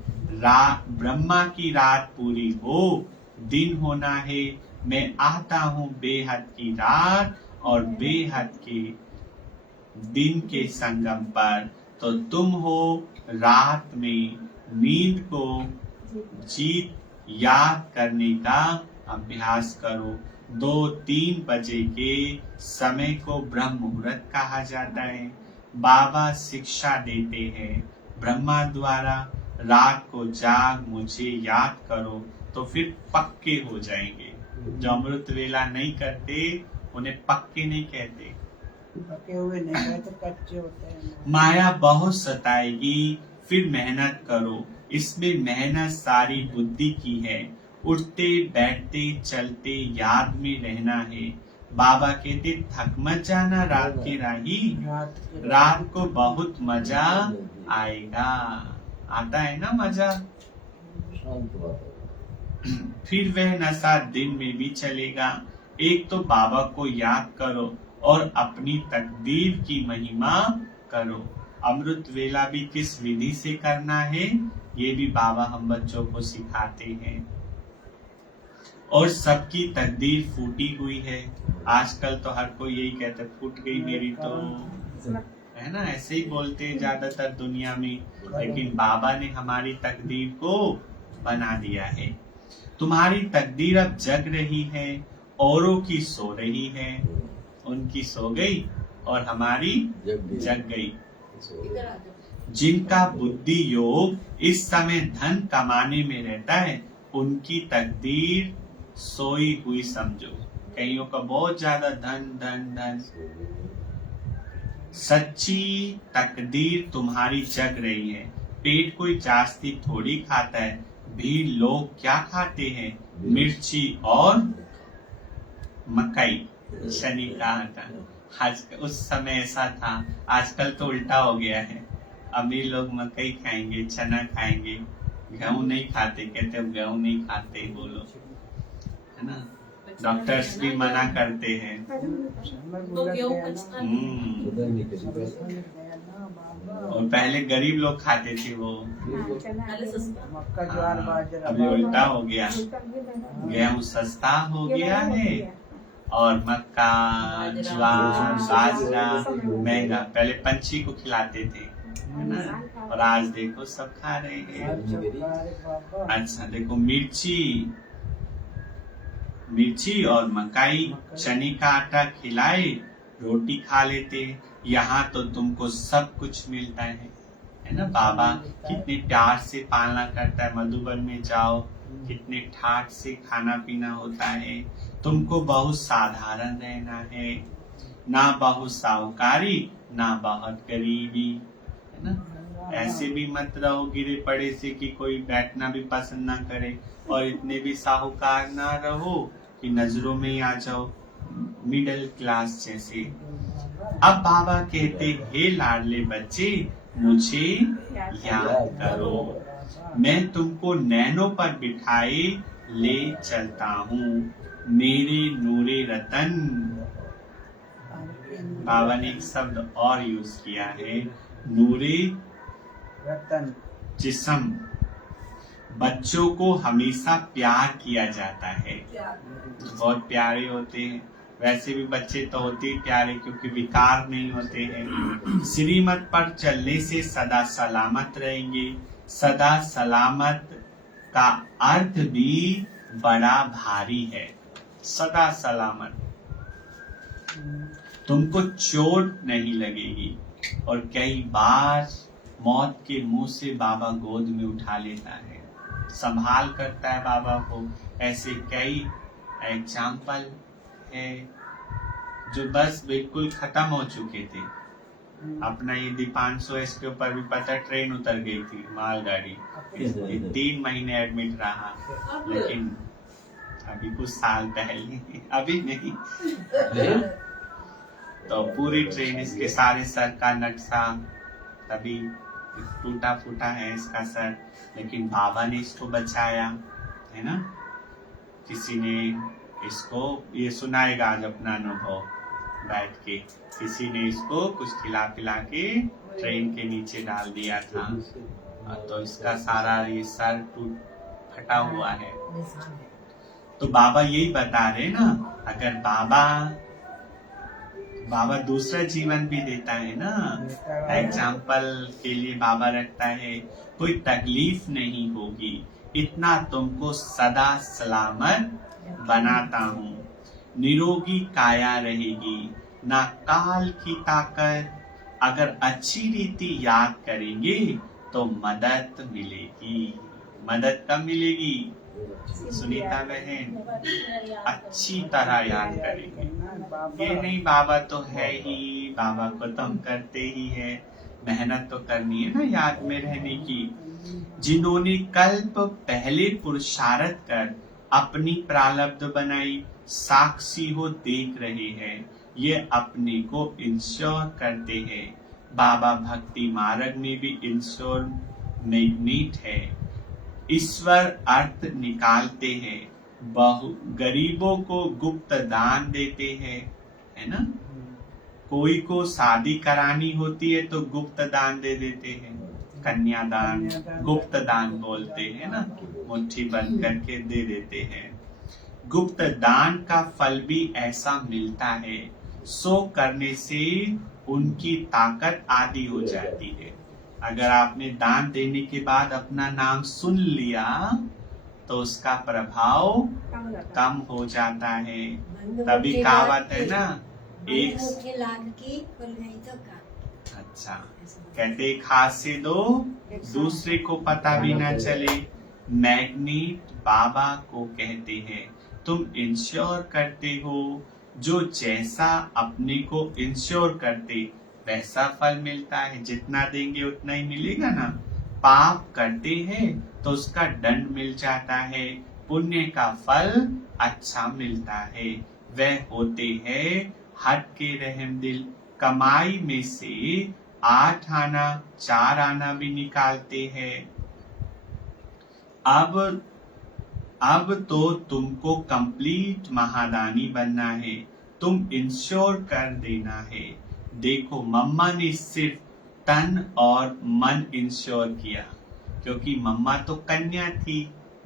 ब्रह्मा की रात पूरी हो, दिन होना है। मैं आता हूँ बेहद की रात और बेहद के दिन के संगम पर। तो तुम हो रात में नींद को जीत याद करने का अभ्यास करो। 2-3 बजे के समय को ब्रह्म मुहूर्त कहा जाता है। बाबा शिक्षा देते हैं ब्रह्मा द्वारा, रात को जाग मुझे याद करो तो फिर पक्के हो जाएंगे। जो अमृत वेला नहीं करते उन्हें पक्के नहीं कहते, पके हुए नहीं कहते, कच्चे होते हैं। माया बहुत सताएगी, फिर मेहनत करो। इसमें मेहनत सारी बुद्धि की है। उठते बैठते चलते याद में रहना है। बाबा कहते थक मत जाना रात के राही, रात को बहुत मजा आएगा। आता है ना मजा? फिर वह नशा दिन में भी चलेगा। एक तो बाबा को याद करो और अपनी तकदीर की महिमा करो। अमृत वेला भी किस विधि से करना है ये भी बाबा हम बच्चों को सिखाते हैं। और सबकी तकदीर फूटी हुई है। आजकल तो हर कोई यही कहता है फूट गई मेरी तो, है ना, ऐसे ही बोलते हैं ज्यादातर दुनिया में। लेकिन बाबा ने हमारी तकदीर को बना दिया है। तुम्हारी तकदीर अब जग रही है, औरों की सो रही है। उनकी सो गई और हमारी जग गई। जिनका बुद्धि योग इस समय धन कमाने में रहता है उनकी तकदीर सोई हुई समझो। कईयों का बहुत ज्यादा धन धन धन। सच्ची तकदीर तुम्हारी जग रही है। पेट कोई जास्ती थोड़ी खाता है। भी लोग क्या खाते हैं? मिर्ची और मकई, शनि का आटा। आज उस समय ऐसा था, आजकल तो उल्टा हो गया है। अमीर लोग मकई खाएंगे, चना खाएंगे, गेहूं नहीं खाते। कहते अब गेहूं नहीं खाते बोलो, है ना। डॉक्टर्स भी मना करते हैं। तो गेहूं पचता नहीं। और पहले गरीब लोग खाते थे वो, पहले सस्ता। मक्का ज्वार बाजरा अभी उल्टा हो गया। गेहूं सस्ता हो गया है और मक्का ज्वार बाजरा महंगा। पहले पंछी को खिलाते थे, है ना, और आज देखो सब खा रहे हैं। अच्छा देखो, मिर्ची और मकाई, चने का आटा खिलाए, रोटी खा लेते। यहाँ तो तुमको सब कुछ मिलता है ना। बाबा कितने प्यार से पालना करता है। मधुबन में जाओ, कितने ठाट से खाना पीना होता है। तुमको बहुत साधारण रहना है, ना बहुत साहूकारी ना बहुत गरीबी, है ना। ऐसे भी मत रहो गिरे पड़े से कि कोई बैठना भी पसंद ना करे, और इतने भी साहूकार ना रहो कि नजरों में ही आ जाओ, मिडिल क्लास जैसे। अब बाबा कहते, हे लाडले बच्चे, मुझे याद करो, मैं तुमको नैनों पर बिठाए ले चलता हूँ, मेरे नूरे रतन। बाबा ने एक शब्द और यूज किया है, नूरे रतन। जिस्म। बच्चों को हमेशा प्यार किया जाता है, बहुत प्यारे होते हैं। वैसे भी बच्चे तो होते ही प्यारे, क्योंकि विकार नहीं होते हैं। श्रीमत पर चलने से सदा सलामत रहेंगे। सदा सलामत का अर्थ भी बड़ा भारी है। सदा सलामत, तुमको चोट नहीं लगेगी। और कई बार मौत के मुंह से बाबा गोद में उठा लेता है, संभाल करता है बाबा को। ऐसे कई एग्जाम्पल है जो बस बिल्कुल खत्म हो चुके थे। अपना ये दीपांशु, इसके ऊपर भी पता ट्रेन उतर गई थी, मालगाड़ी। 3 महीने एडमिट रहा, लेकिन अभी कुछ साल पहले, अभी नहीं, तो पूरी ट्रेन, इसके सारे सर का नक्शा अभी टूटा फूटा है इसका सर, लेकिन बाबा ने इसको बचाया, है ना। किसी ने इसको, ये सुनाएगा आज अपना अनुभव बैठ के, किसी ने इसको कुछ खिला पिला के ट्रेन के नीचे डाल दिया था, तो इसका सारा ये सर टूट फटा हुआ है। तो बाबा यही बता रहे ना, अगर बाबा दूसरा जीवन भी देता है ना, एग्जाम्पल के लिए बाबा रखता है, कोई तकलीफ नहीं होगी, इतना तुमको सदा सलामत बनाता हूँ, निरोगी काया रहेगी, ना काल की ताकत। अगर अच्छी रीति याद करेंगे तो मदद मिलेगी। मदद कब मिलेगी सुनीता बहन? अच्छी तरह याद करेंगे। ये नहीं बाबा तो है ही, बाबा को तो हम करते ही है, मेहनत तो करनी है ना याद में रहने की। जिन्होंने कल्प पहले पुरुषार्थ कर अपनी प्रारब्ध बनाई, साक्षी हो देख रहे हैं, ये अपने को इंश्योर करते हैं। बाबा भक्ति मार्ग में भी इंश्योर मैग्नेट है, ईश्वर अर्थ निकालते हैं, बहु गरीबों को गुप्त दान देते हैं, है ना। कोई को शादी करानी होती है तो गुप्त दान दे देते हैं, कन्यादान, गुप्त दान बोलते हैं ना, मुट्ठी बंद करके दे देते हैं। गुप्त दान का फल भी ऐसा मिलता है, सो करने से उनकी ताकत आदि हो जाती है। अगर आपने दान देने के बाद अपना नाम सुन लिया तो उसका प्रभाव कम हो जाता है। तभी कहावत है ना, एक अच्छा कहते एक हाथ से दो, दूसरे को पता भी ना चले। मैग्नेट बाबा को कहते हैं, तुम इंश्योर करते हो, जो जैसा अपने को इंश्योर करते वैसा फल मिलता है। जितना देंगे उतना ही मिलेगा ना। पाप करते हैं तो उसका दंड मिल जाता है, पुण्य का फल अच्छा मिलता है। वह होते हैं हट के रहम दिल, कमाई में से 8 आना 4 आना भी निकालते हैं। अब तो तुमको कंप्लीट महादानी बनना है, तुम इंश्योर कर देना है। देखो मम्मा ने सिर्फ तन और मन इंश्योर किया, क्योंकि मम्मा तो कन्या थी,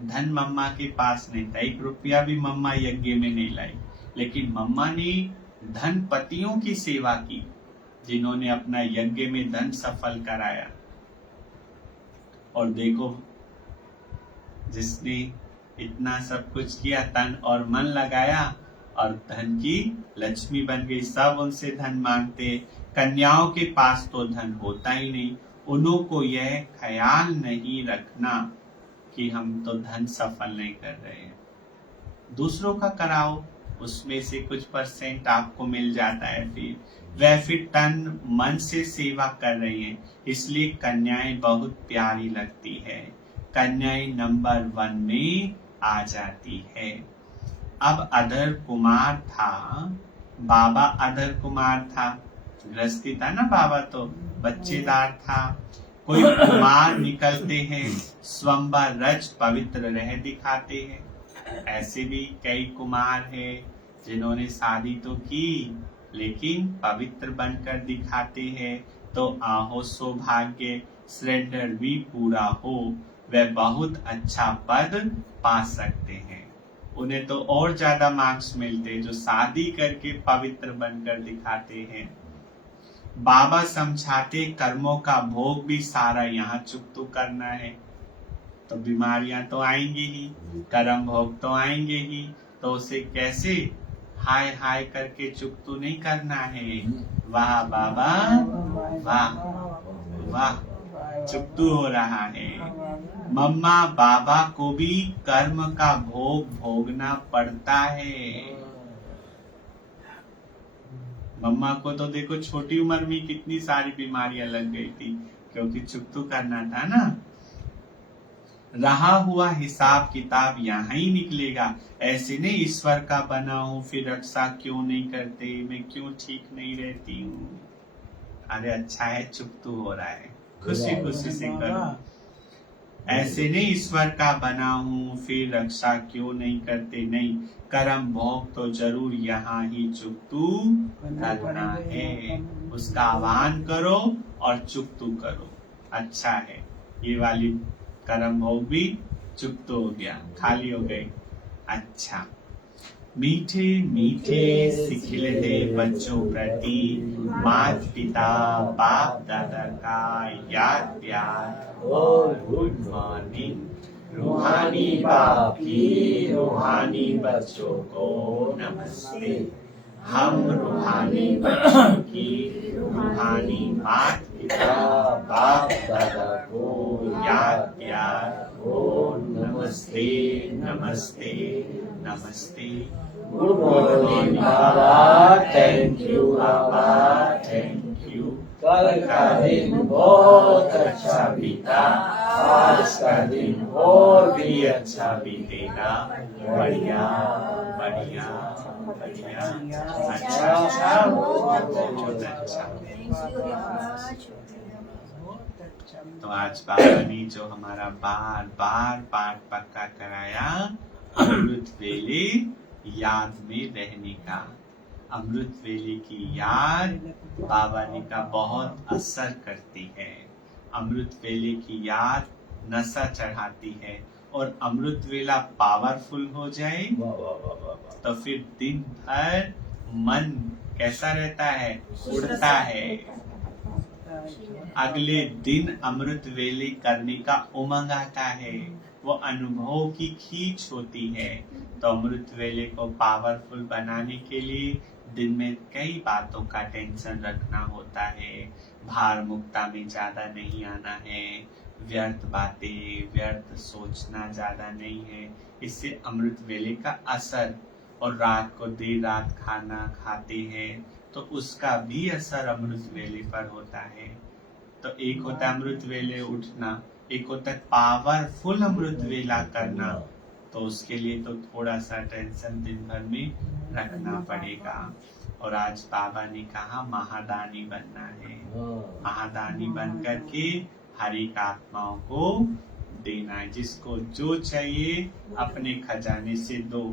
धन मम्मा के पास नहीं था, 1 रुपया भी मम्मा यज्ञ में नहीं लाई। लेकिन मम्मा ने धनपतियों की सेवा की, जिन्होंने अपना यज्ञ में धन सफल कराया। और देखो जिसने इतना सब कुछ किया, तन और मन लगाया, और धन की लक्ष्मी बन गई। सब उनसे धन मांगते। कन्याओं के पास तो धन होता ही नहीं, उन्हों को यह ख्याल नहीं रखना कि हम तो धन सफल नहीं कर रहे हैं। दूसरों का कराओ, उसमें से कुछ % आपको मिल जाता है। फिर वह फिर तन मन से सेवा कर रही हैं, इसलिए कन्याएं बहुत प्यारी लगती है। कन्याएं नंबर 1 में आ जाती है। अब अधर कुमार था, बाबा अधर कुमार था, गृहस्थी था ना बाबा, तो बच्चेदार था। कोई कुमार निकलते हैं, स्वयंवर रच पवित्र रह दिखाते हैं। ऐसे भी कई कुमार हैं जिन्होंने शादी तो की लेकिन पवित्र बनकर दिखाते हैं। तो आहो सौभाग्य सिलेंडर भी पूरा हो, वह बहुत अच्छा पद पा सकते हैं। उन्हें तो और ज्यादा मार्क्स मिलते जो शादी करके पवित्र बनकर दिखाते हैं। बाबा समझाते कर्मों का भोग भी सारा यहाँ चुकतो करना है, तो बीमारियां तो आएंगी ही, कर्म भोग तो आएंगे ही, तो उसे कैसे हाय हाय करके चुकतो नहीं करना है। वाह बाबा वाह वाह, चुकतू हो रहा है। मम्मा बाबा को भी कर्म का भोग भोगना पड़ता है। मम्मा को तो देखो छोटी उम्र में कितनी सारी बीमारियां लग गई थी, क्योंकि चुकतू करना था ना। रहा हुआ हिसाब किताब यहाँ ही निकलेगा। ऐसे नहीं ईश्वर का बना हूँ फिर रक्षा क्यों नहीं करते, मैं क्यों ठीक नहीं रहती हूँ। अरे अच्छा है चुकतू हो रहा है, खुशी खुशी से करो। ऐसे नहीं ईश्वर का बना हूँ फिर रक्षा क्यों नहीं करते, नहीं कर्म भोग तो जरूर यहाँ ही चुकतू करना है। उसका आह्वान करो और चुकतू करो। अच्छा है, ये वाली कर्म भोग भी चुकतू हो गया, खाली हो गई। अच्छा, मीठे मीठे सिखिलते बच्चों प्रति माता पिता बाप दादा का याद प्यार और गुड मॉर्निंग। रूहानी बाप की रूहानी बच्चों को नमस्ते। हम रूहानी बच्चों की रूहानी माता पिता बाप दादा को याद प्यार और नमस्ते नमस्ते नमस्ते। Good morning Baba, thank you Baba, thank you. कल का दिन बहुत अच्छा बीता, आज का दिन और भी अच्छा बीतेगा। बढ़िया बढ़िया बढ़िया, अच्छा अच्छा बहुत अच्छा। तो आज बाबा ने जो हमारा बार बार पाठ पक्का कराया, अमृत वेले याद में रहने का। अमृत वेले की याद बाबा ने का बहुत असर करती है। अमृत वेले की याद नशा चढ़ाती है, और अमृत वेला पावरफुल हो जाए तो फिर दिन भर मन कैसा रहता है, उड़ता है। अगले दिन अमृत वेले करने का उमंग आता है, वो अनुभव की खींच होती है। तो अमृत वेले को पावरफुल बनाने के लिए दिन में कई बातों का टेंशन रखना होता है। भार मुक्ता में ज्यादा नहीं आना है, व्यर्थ बातें व्यर्थ सोचना ज्यादा नहीं है। इससे अमृत वेले का असर, और रात को देर रात खाना खाते हैं तो उसका भी असर अमृत वेले पर होता है। तो एक होता है अमृत वेले उठना, एक होता है पावरफुल अमृत वेला करना। तो उसके लिए तो थोड़ा सा टेंशन दिन भर में रखना पड़ेगा। और आज बाबा ने कहा महादानी बनना है। महादानी बन करके हर एक आत्माओं को देना है, जिसको जो चाहिए अपने खजाने से दो,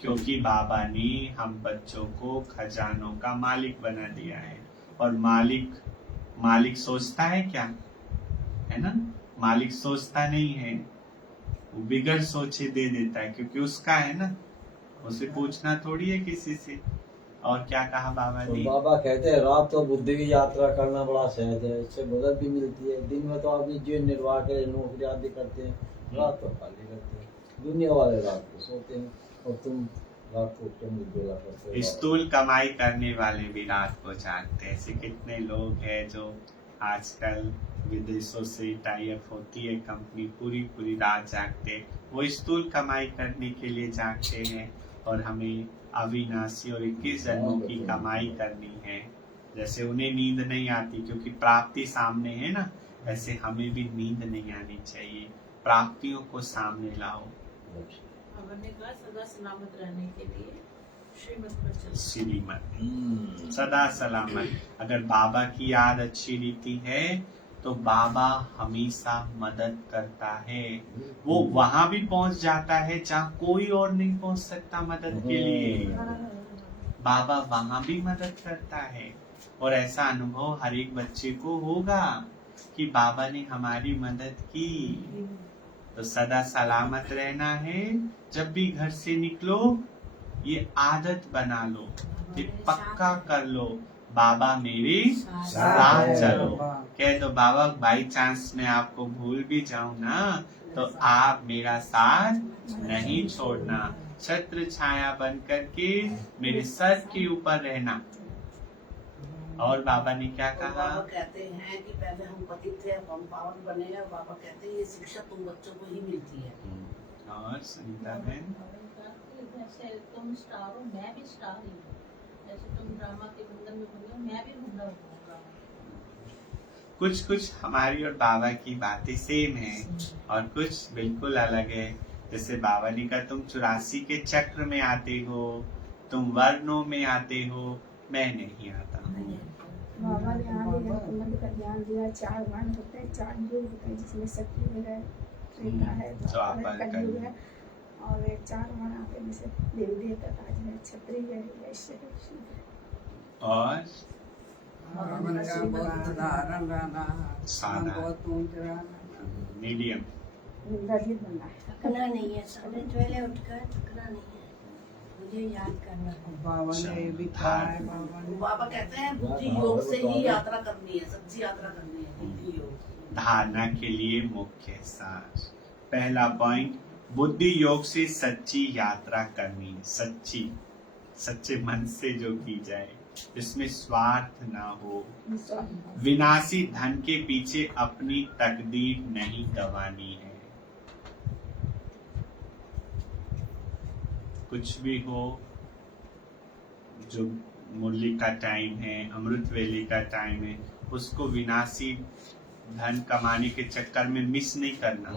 क्योंकि बाबा ने हम बच्चों को खजानों का मालिक बना दिया है। और मालिक सोचता है क्या, है ना? मालिक सोचता नहीं है, वो बिगड़ सोचे दे देता है, क्योंकि उसका है ना, उसे पूछना थोड़ी है किसी से। और क्या कहा बाबा ने? तो बाबा कहते हैं रात तो बुद्धि की यात्रा करना बड़ा सहज है, इससे मदद भी मिलती है। दिन में तो आदमी जीवन निर्वाह के नौकरी आदि करते हैं, रात तो खाली करते हैं। दुनिया वाले रात को सोते हैं और तुम रात को बेला करते हो। स्थूल कमाई करने वाले भी रात को जागते हैं। ऐसे कितने लोग हैं जो आजकल विदेशों से टाई अप होती है कंपनी, पूरी रात जागते। वो स्थूल कमाई करने के लिए जागते हैं, और हमें अविनाशी और 21 जन्मों की कमाई करनी है। जैसे उन्हें नींद नहीं आती क्योंकि प्राप्ति सामने है ना, ऐसे हमें भी नींद नहीं आनी चाहिए, प्राप्तियों को सामने लाओ। हमने कहा सदा सलामत रहने के लिए श्रीमत पर चलो। श्रीमत सदा सलामत। अगर बाबा की याद अच्छी रीति है तो बाबा हमेशा मदद करता है। वो वहां भी पहुंच जाता है जहाँ कोई और नहीं पहुंच सकता मदद के लिए। बाबा वहां भी मदद करता है और ऐसा अनुभव हर एक बच्चे को होगा कि बाबा ने हमारी मदद की। तो सदा सलामत रहना है। जब भी घर से निकलो ये आदत बना लो, ये पक्का कर लो, बाबा मेरे साथ चलो। कह दो बाबा बाई चांस मैं आपको भूल भी जाऊं ना तो आप मेरा साथ नहीं छोड़ना, छत्र छाया बन करके मेरे सर के ऊपर रहना। और बाबा ने क्या कहा? बाबा कहते हैं कि पहले हम पतित थे अब हम पावन बने हैं। बाबा कहते हैं ये शिक्षा तुम बच्चों को ही मिलती है। और सुनीता बहन जैसे तुम स्टार हो मैं भी स्टार ही हूँ, जैसे तुम ड्रामा के बंधन में बंधे हो मैं भी बंधा हूँ। कुछ हमारी और बाबा की बातें सेम है और कुछ बिल्कुल अलग है। जैसे बाबा ने कहा तुम 84 के चक्र में आते हो, तुम वर्णों में आते हो, मैं नहीं आता हूँ। बाबा ने आगे संबंध का ज्ञान दिया। 4 वर्ण होते हैं, 4 युग होते हैं, जिसमें सतयुग है, त्रेता है, द्वापर है, कलयुग है। और ये 4 वर्ण आते हैं, जैसे देवी देवता राज है, क्षत्रिय है, वैश्य है, शूद्र है। और साधारण रहना, सादा बहुत ऊंच रहना, मीडियम। दलित बनना है। थकना नहीं है, सवेरे उठकर थकना नहीं है, मुझे याद करना है। बाबा ने ये भी कहा है, बाबा ने बाबा कहते हैं बुद्धि योग से ही यात्रा करनी है, सच्ची यात्रा करनी है बुद्धि योग। धारणा के लिए मुख्य सार। पहला पॉइंट, बुद्धि योग से सच्ची यात्रा करनी। सच्ची, सच्चे मन से जो की जाए, जिसमें स्वार्थ ना हो। विनाशी धन के पीछे अपनी तकदीर नहीं गंवानी है। कुछ भी हो, जो मुरली का टाइम है, अमृत वेले का टाइम है, उसको विनाशी धन कमाने के चक्कर में मिस नहीं करना।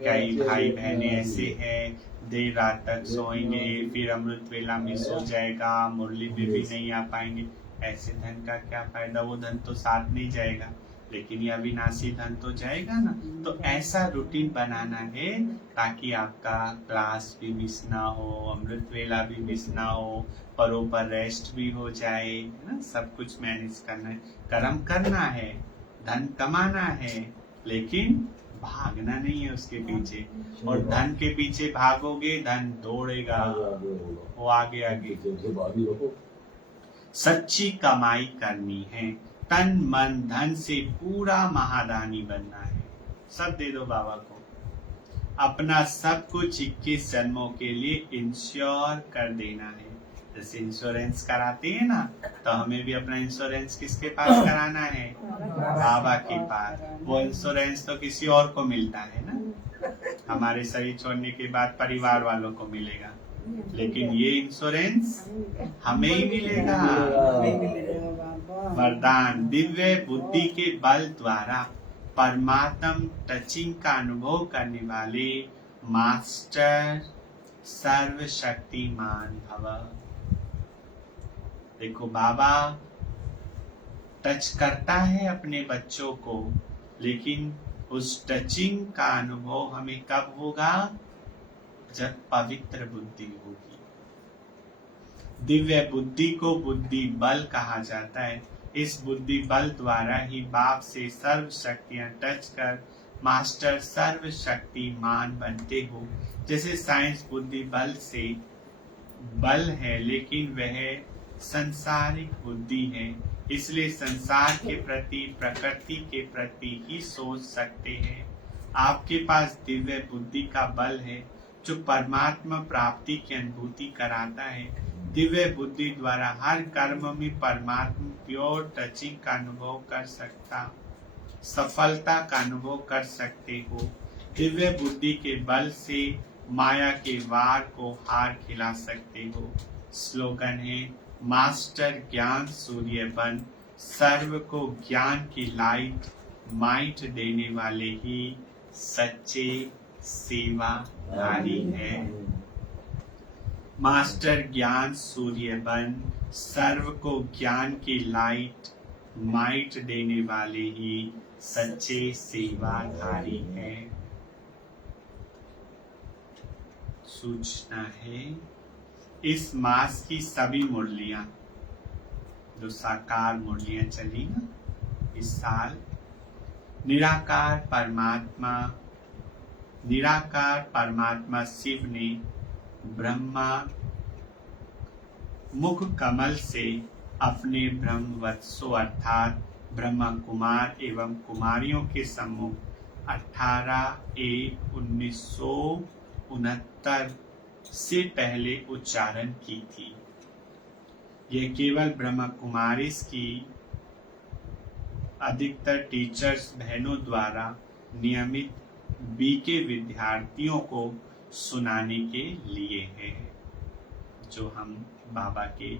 कई भाई बहने ऐसे हैं, देर रात तक सोएंगे, फिर अमृत वेला मिस हो जाएगा, मुरली में भी नहीं आ पाएंगे। ऐसे धन का क्या फायदा? वो धन तो साथ नहीं जाएगा, लेकिन ये अविनाशी धन तो जाएगा ना। तो ऐसा रूटीन बनाना है ताकि आपका क्लास भी मिस ना हो, अमृत वेला भी मिस ना हो, परोपर रेस्ट भी हो जाए, है ना। सब कुछ मैनेज करना है, कर्म करना है, धन कमाना है, लेकिन भागना नहीं है उसके पीछे। और धन के पीछे भागोगे धन दौड़ेगा, वो आगे आगे। सच्ची कमाई करनी है, तन मन धन से पूरा महादानी बनना है। सब दे दो बाबा को, अपना सब कुछ 21 जन्मों के लिए इंश्योर कर देना है। जैसे इंश्योरेंस कराते हैं ना, तो हमें भी अपना इंश्योरेंस किसके पास कराना है? बाबा के पास। वो इंश्योरेंस तो किसी और को मिलता है ना, हमारे शरीर छोड़ने के बाद परिवार वालों को मिलेगा, लेकिन ये इंश्योरेंस हमें ही मिलेगा। वरदान, दिव्य बुद्धि के बल द्वारा परमात्म टचिंग का अनुभव करने वाले मास्टर सर्वशक्तिमान भव। देखो बाबा टच करता है अपने बच्चों को, लेकिन उस टचिंग का अनुभव हमें कब होगा? जब पवित्र बुद्धि होगी। दिव्य बुद्धि को बुद्धि बल कहा जाता है। इस बुद्धि बल द्वारा ही बाप से सर्व शक्तियां टच कर मास्टर सर्व शक्तिमान बनते हो। जैसे साइंस बुद्धि बल से बल है, लेकिन वह संसारिक बुद्धि है, इसलिए संसार के प्रति, प्रकृति के प्रति ही सोच सकते हैं। आपके पास दिव्य बुद्धि का बल है जो परमात्मा प्राप्ति की अनुभूति कराता है। दिव्य बुद्धि द्वारा हर कर्म में परमात्मा प्योर टचिंग का अनुभव कर सकता, सफलता का अनुभव कर सकते हो। दिव्य बुद्धि के बल से माया के वार को हार खिला सकते हो। स्लोगन है मास्टर ज्ञान सूर्य बन, सर्व को ज्ञान की लाइट माइट देने वाले ही सच्चे सेवाधारी है। मास्टर ज्ञान सूर्य बन, सर्व को ज्ञान की लाइट माइट देने वाले ही सच्चे सेवाधारी है। सूचना है इस मास की सभी मुरलियां, जो साकार मुरलियां चली ना इस साल, निराकार परमात्मा शिव ने ब्रह्मा मुख कमल से अपने ब्रह्मवत्सों अर्थात ब्रह्मा कुमार एवं कुमारियों के सम्मुख 18/1/1969 से पहले उच्चारण की थी। यह केवल ब्रह्मा कुमारीज की अधिकतर टीचर्स बहनों द्वारा नियमित बीके विद्यार्थियों को सुनाने के लिए है। जो हम बाबा के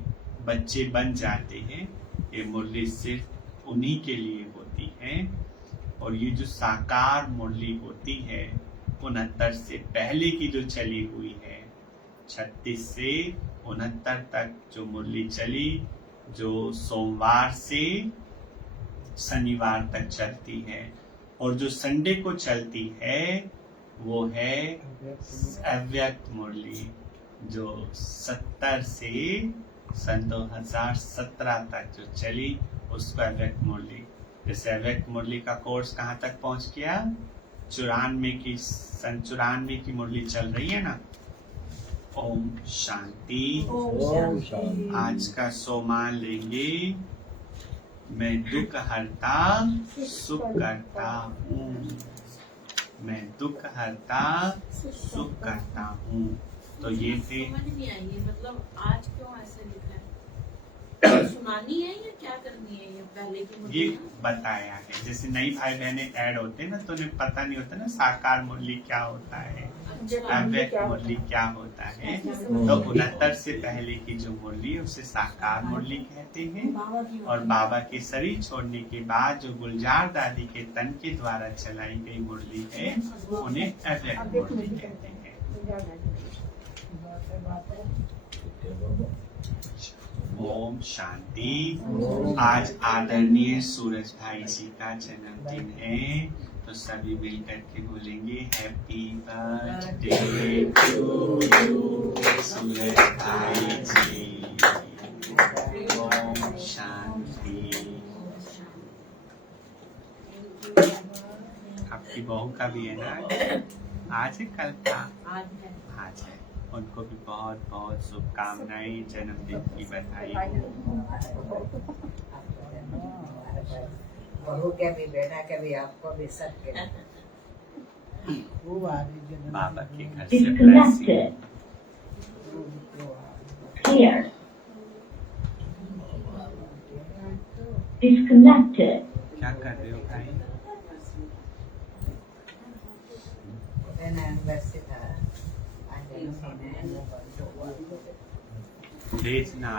बच्चे बन जाते हैं, ये मुरली सिर्फ उन्हीं के लिए होती है। और ये जो साकार मुरली होती है 69 से पहले की जो चली हुई है, 36 से 69 तक जो मुरली चली, जो सोमवार से शनिवार तक चलती है, और जो संडे को चलती है वो है अव्यक्त मुरली, जो 70 से सन 2017 तक जो चली उसको अव्यक्त मुरली। जैसे अव्यक्त मुरली का कोर्स कहाँ तक पहुंच गया, 94 की मुरली चल रही है ना। ओम शांति। ओम शांति। आज का सोमान लेंगे, मैं दुख हरता सुख करता हूँ, मैं दुख हरता सुख करता हूँ। तो ये थे, समझ नहीं आई है, मतलब आज क्यों ऐसे लिखा है? सुनानी है या क्या करनी है? ये पहले की ये मुरली बताया है। जैसे नई भाई बहने ऐड होते हैं ना, तो उन्हें पता नहीं होता ना साकार मुरली क्या होता है, अव्यक्त मुरली क्या होता है। तो 69 से पहले की जो मुरली है उसे साकार मुरली कहते हैं, और बाबा के शरीर छोड़ने के बाद जो गुलजार दादी के तन के द्वारा चलाई गई मुरली है उन्हें अव्यक्त मुरली कहते हैं। ओम शांति। आज आदरणीय सूरज भाई जी का जन्मदिन है, तो सभी मिलकर के बोलेंगे हैप्पी बर्थडे टू यू सूरज भाई जी। ओम शांति। आपकी बहू का भी है ना, आज है कल था? आज है। आज है। उनको भी बहुत बहुत शुभकामनाएं, जन्मदिन की बधाई हो। बहू के भी, बेटा के भी, आपको भी, सबके बाबा के घर से blessing। Here. Disconnected. क्या कर रहे हो भाई? एनिवर्सरी था भेजना।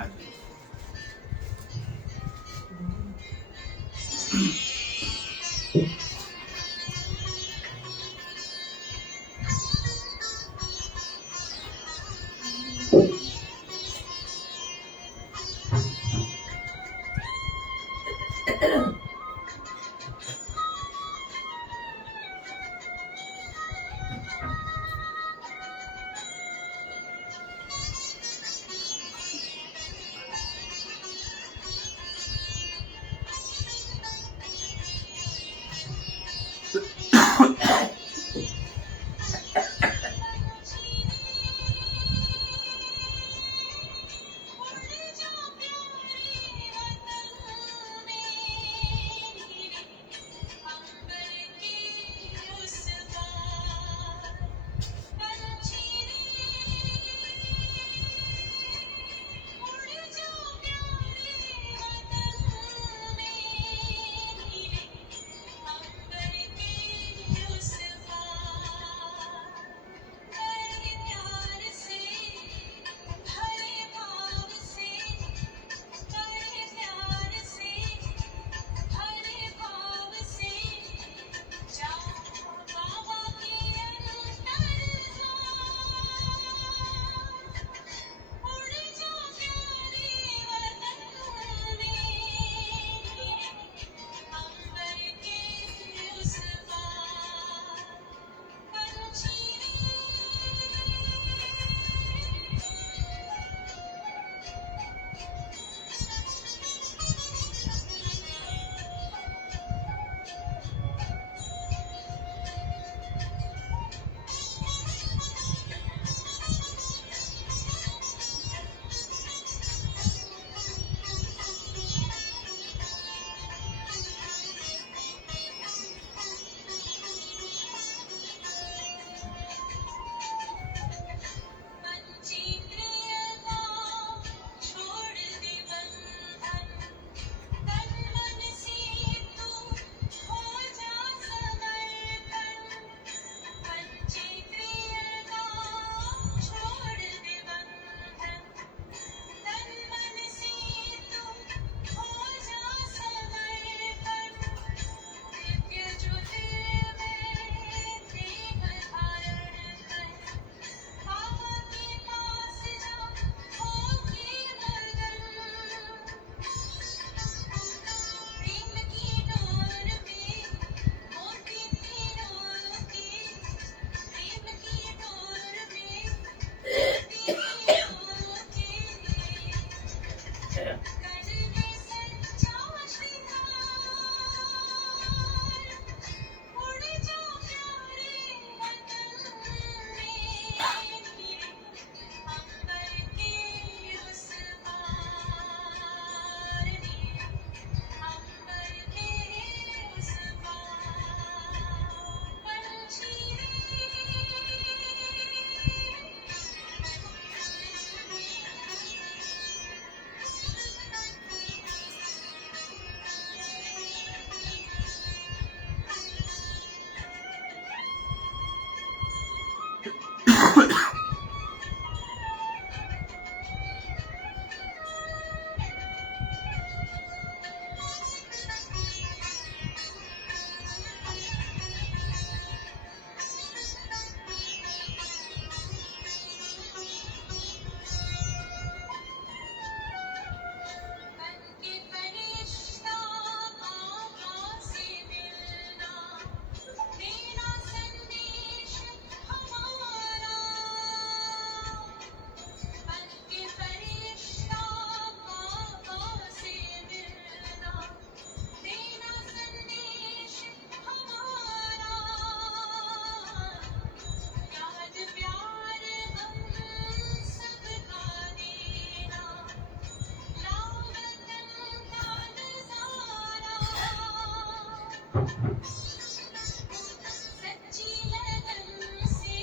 सच्ची लगन से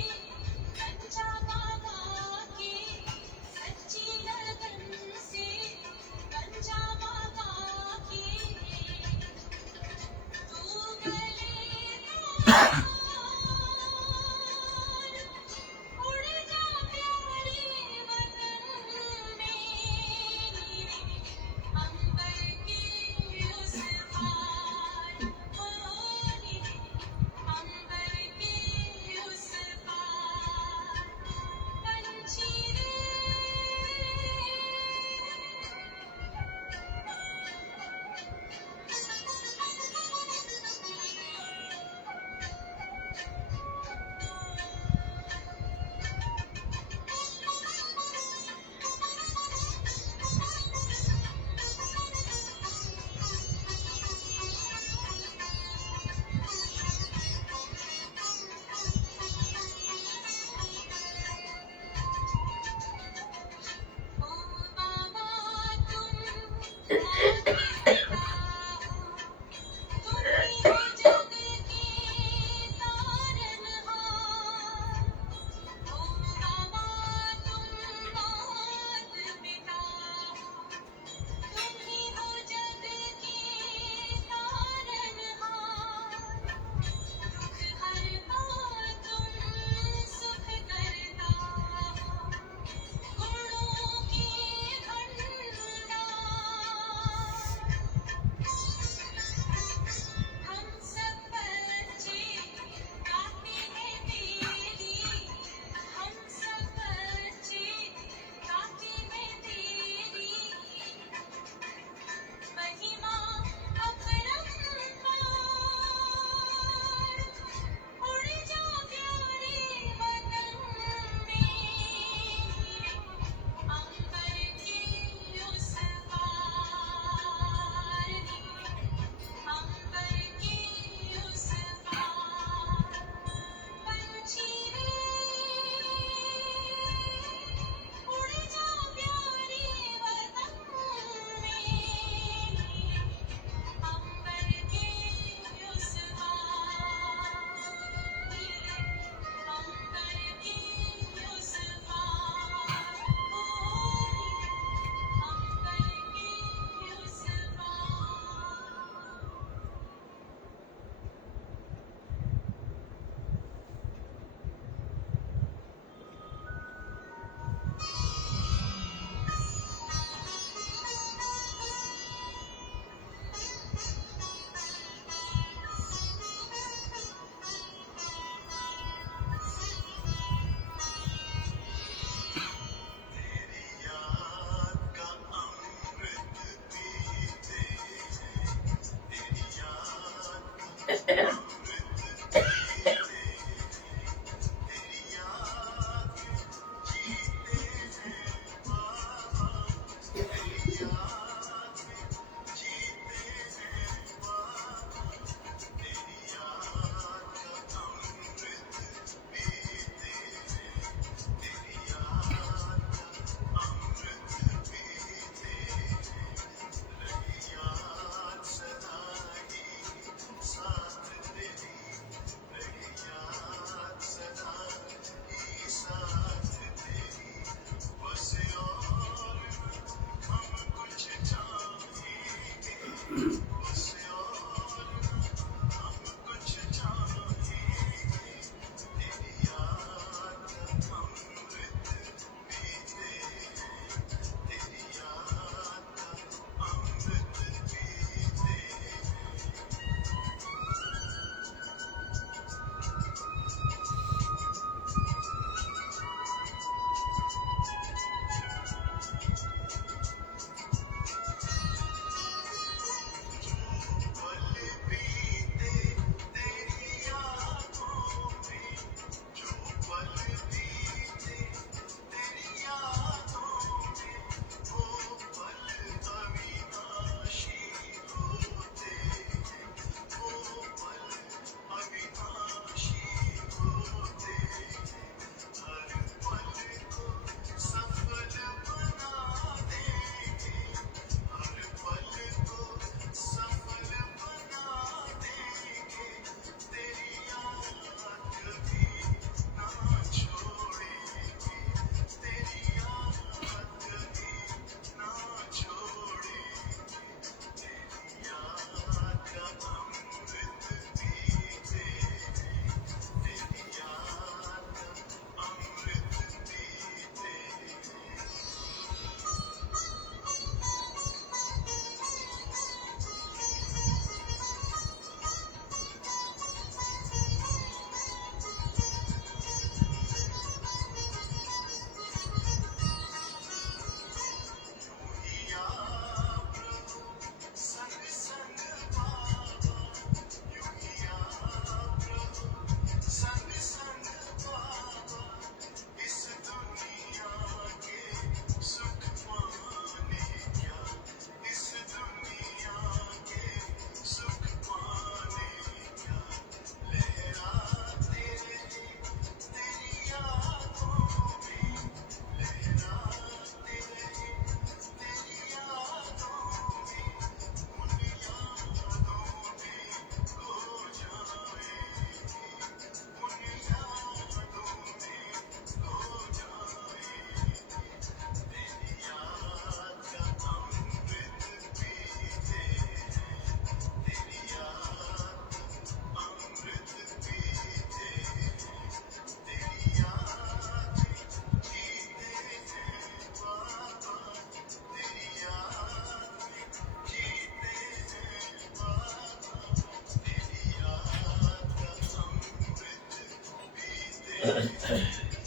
कंचा बाबा के, सच्ची लगन से कंचा बाबा के, तू गले उड़ जा प्यारे वतन में, अंबर के उस पार, अंबर के उस पार, पंछी रे ओ बाबा तुम माते पिता हो, तुम ही हो जग के तारनहार। ओ बाबा तुम मात पिता हो, तुम ही हो जग के तारनहार। दुख हरता तुम सुख करता हो, गुणों के भंडार। हम सब बच्चे गाते हैं तेरी, हम सब बच्चे गाते हैं तेरी महिमा अपरंपार। उड़ जा प्यारे वतन में, अंबर के उस पार, अंबर के उस पार, पंछी रे उड़ जा प्यारे वतन में, अंबर के उस पार, अंबर के उस पार, अंबर के उस पार। अच्छा अच्छा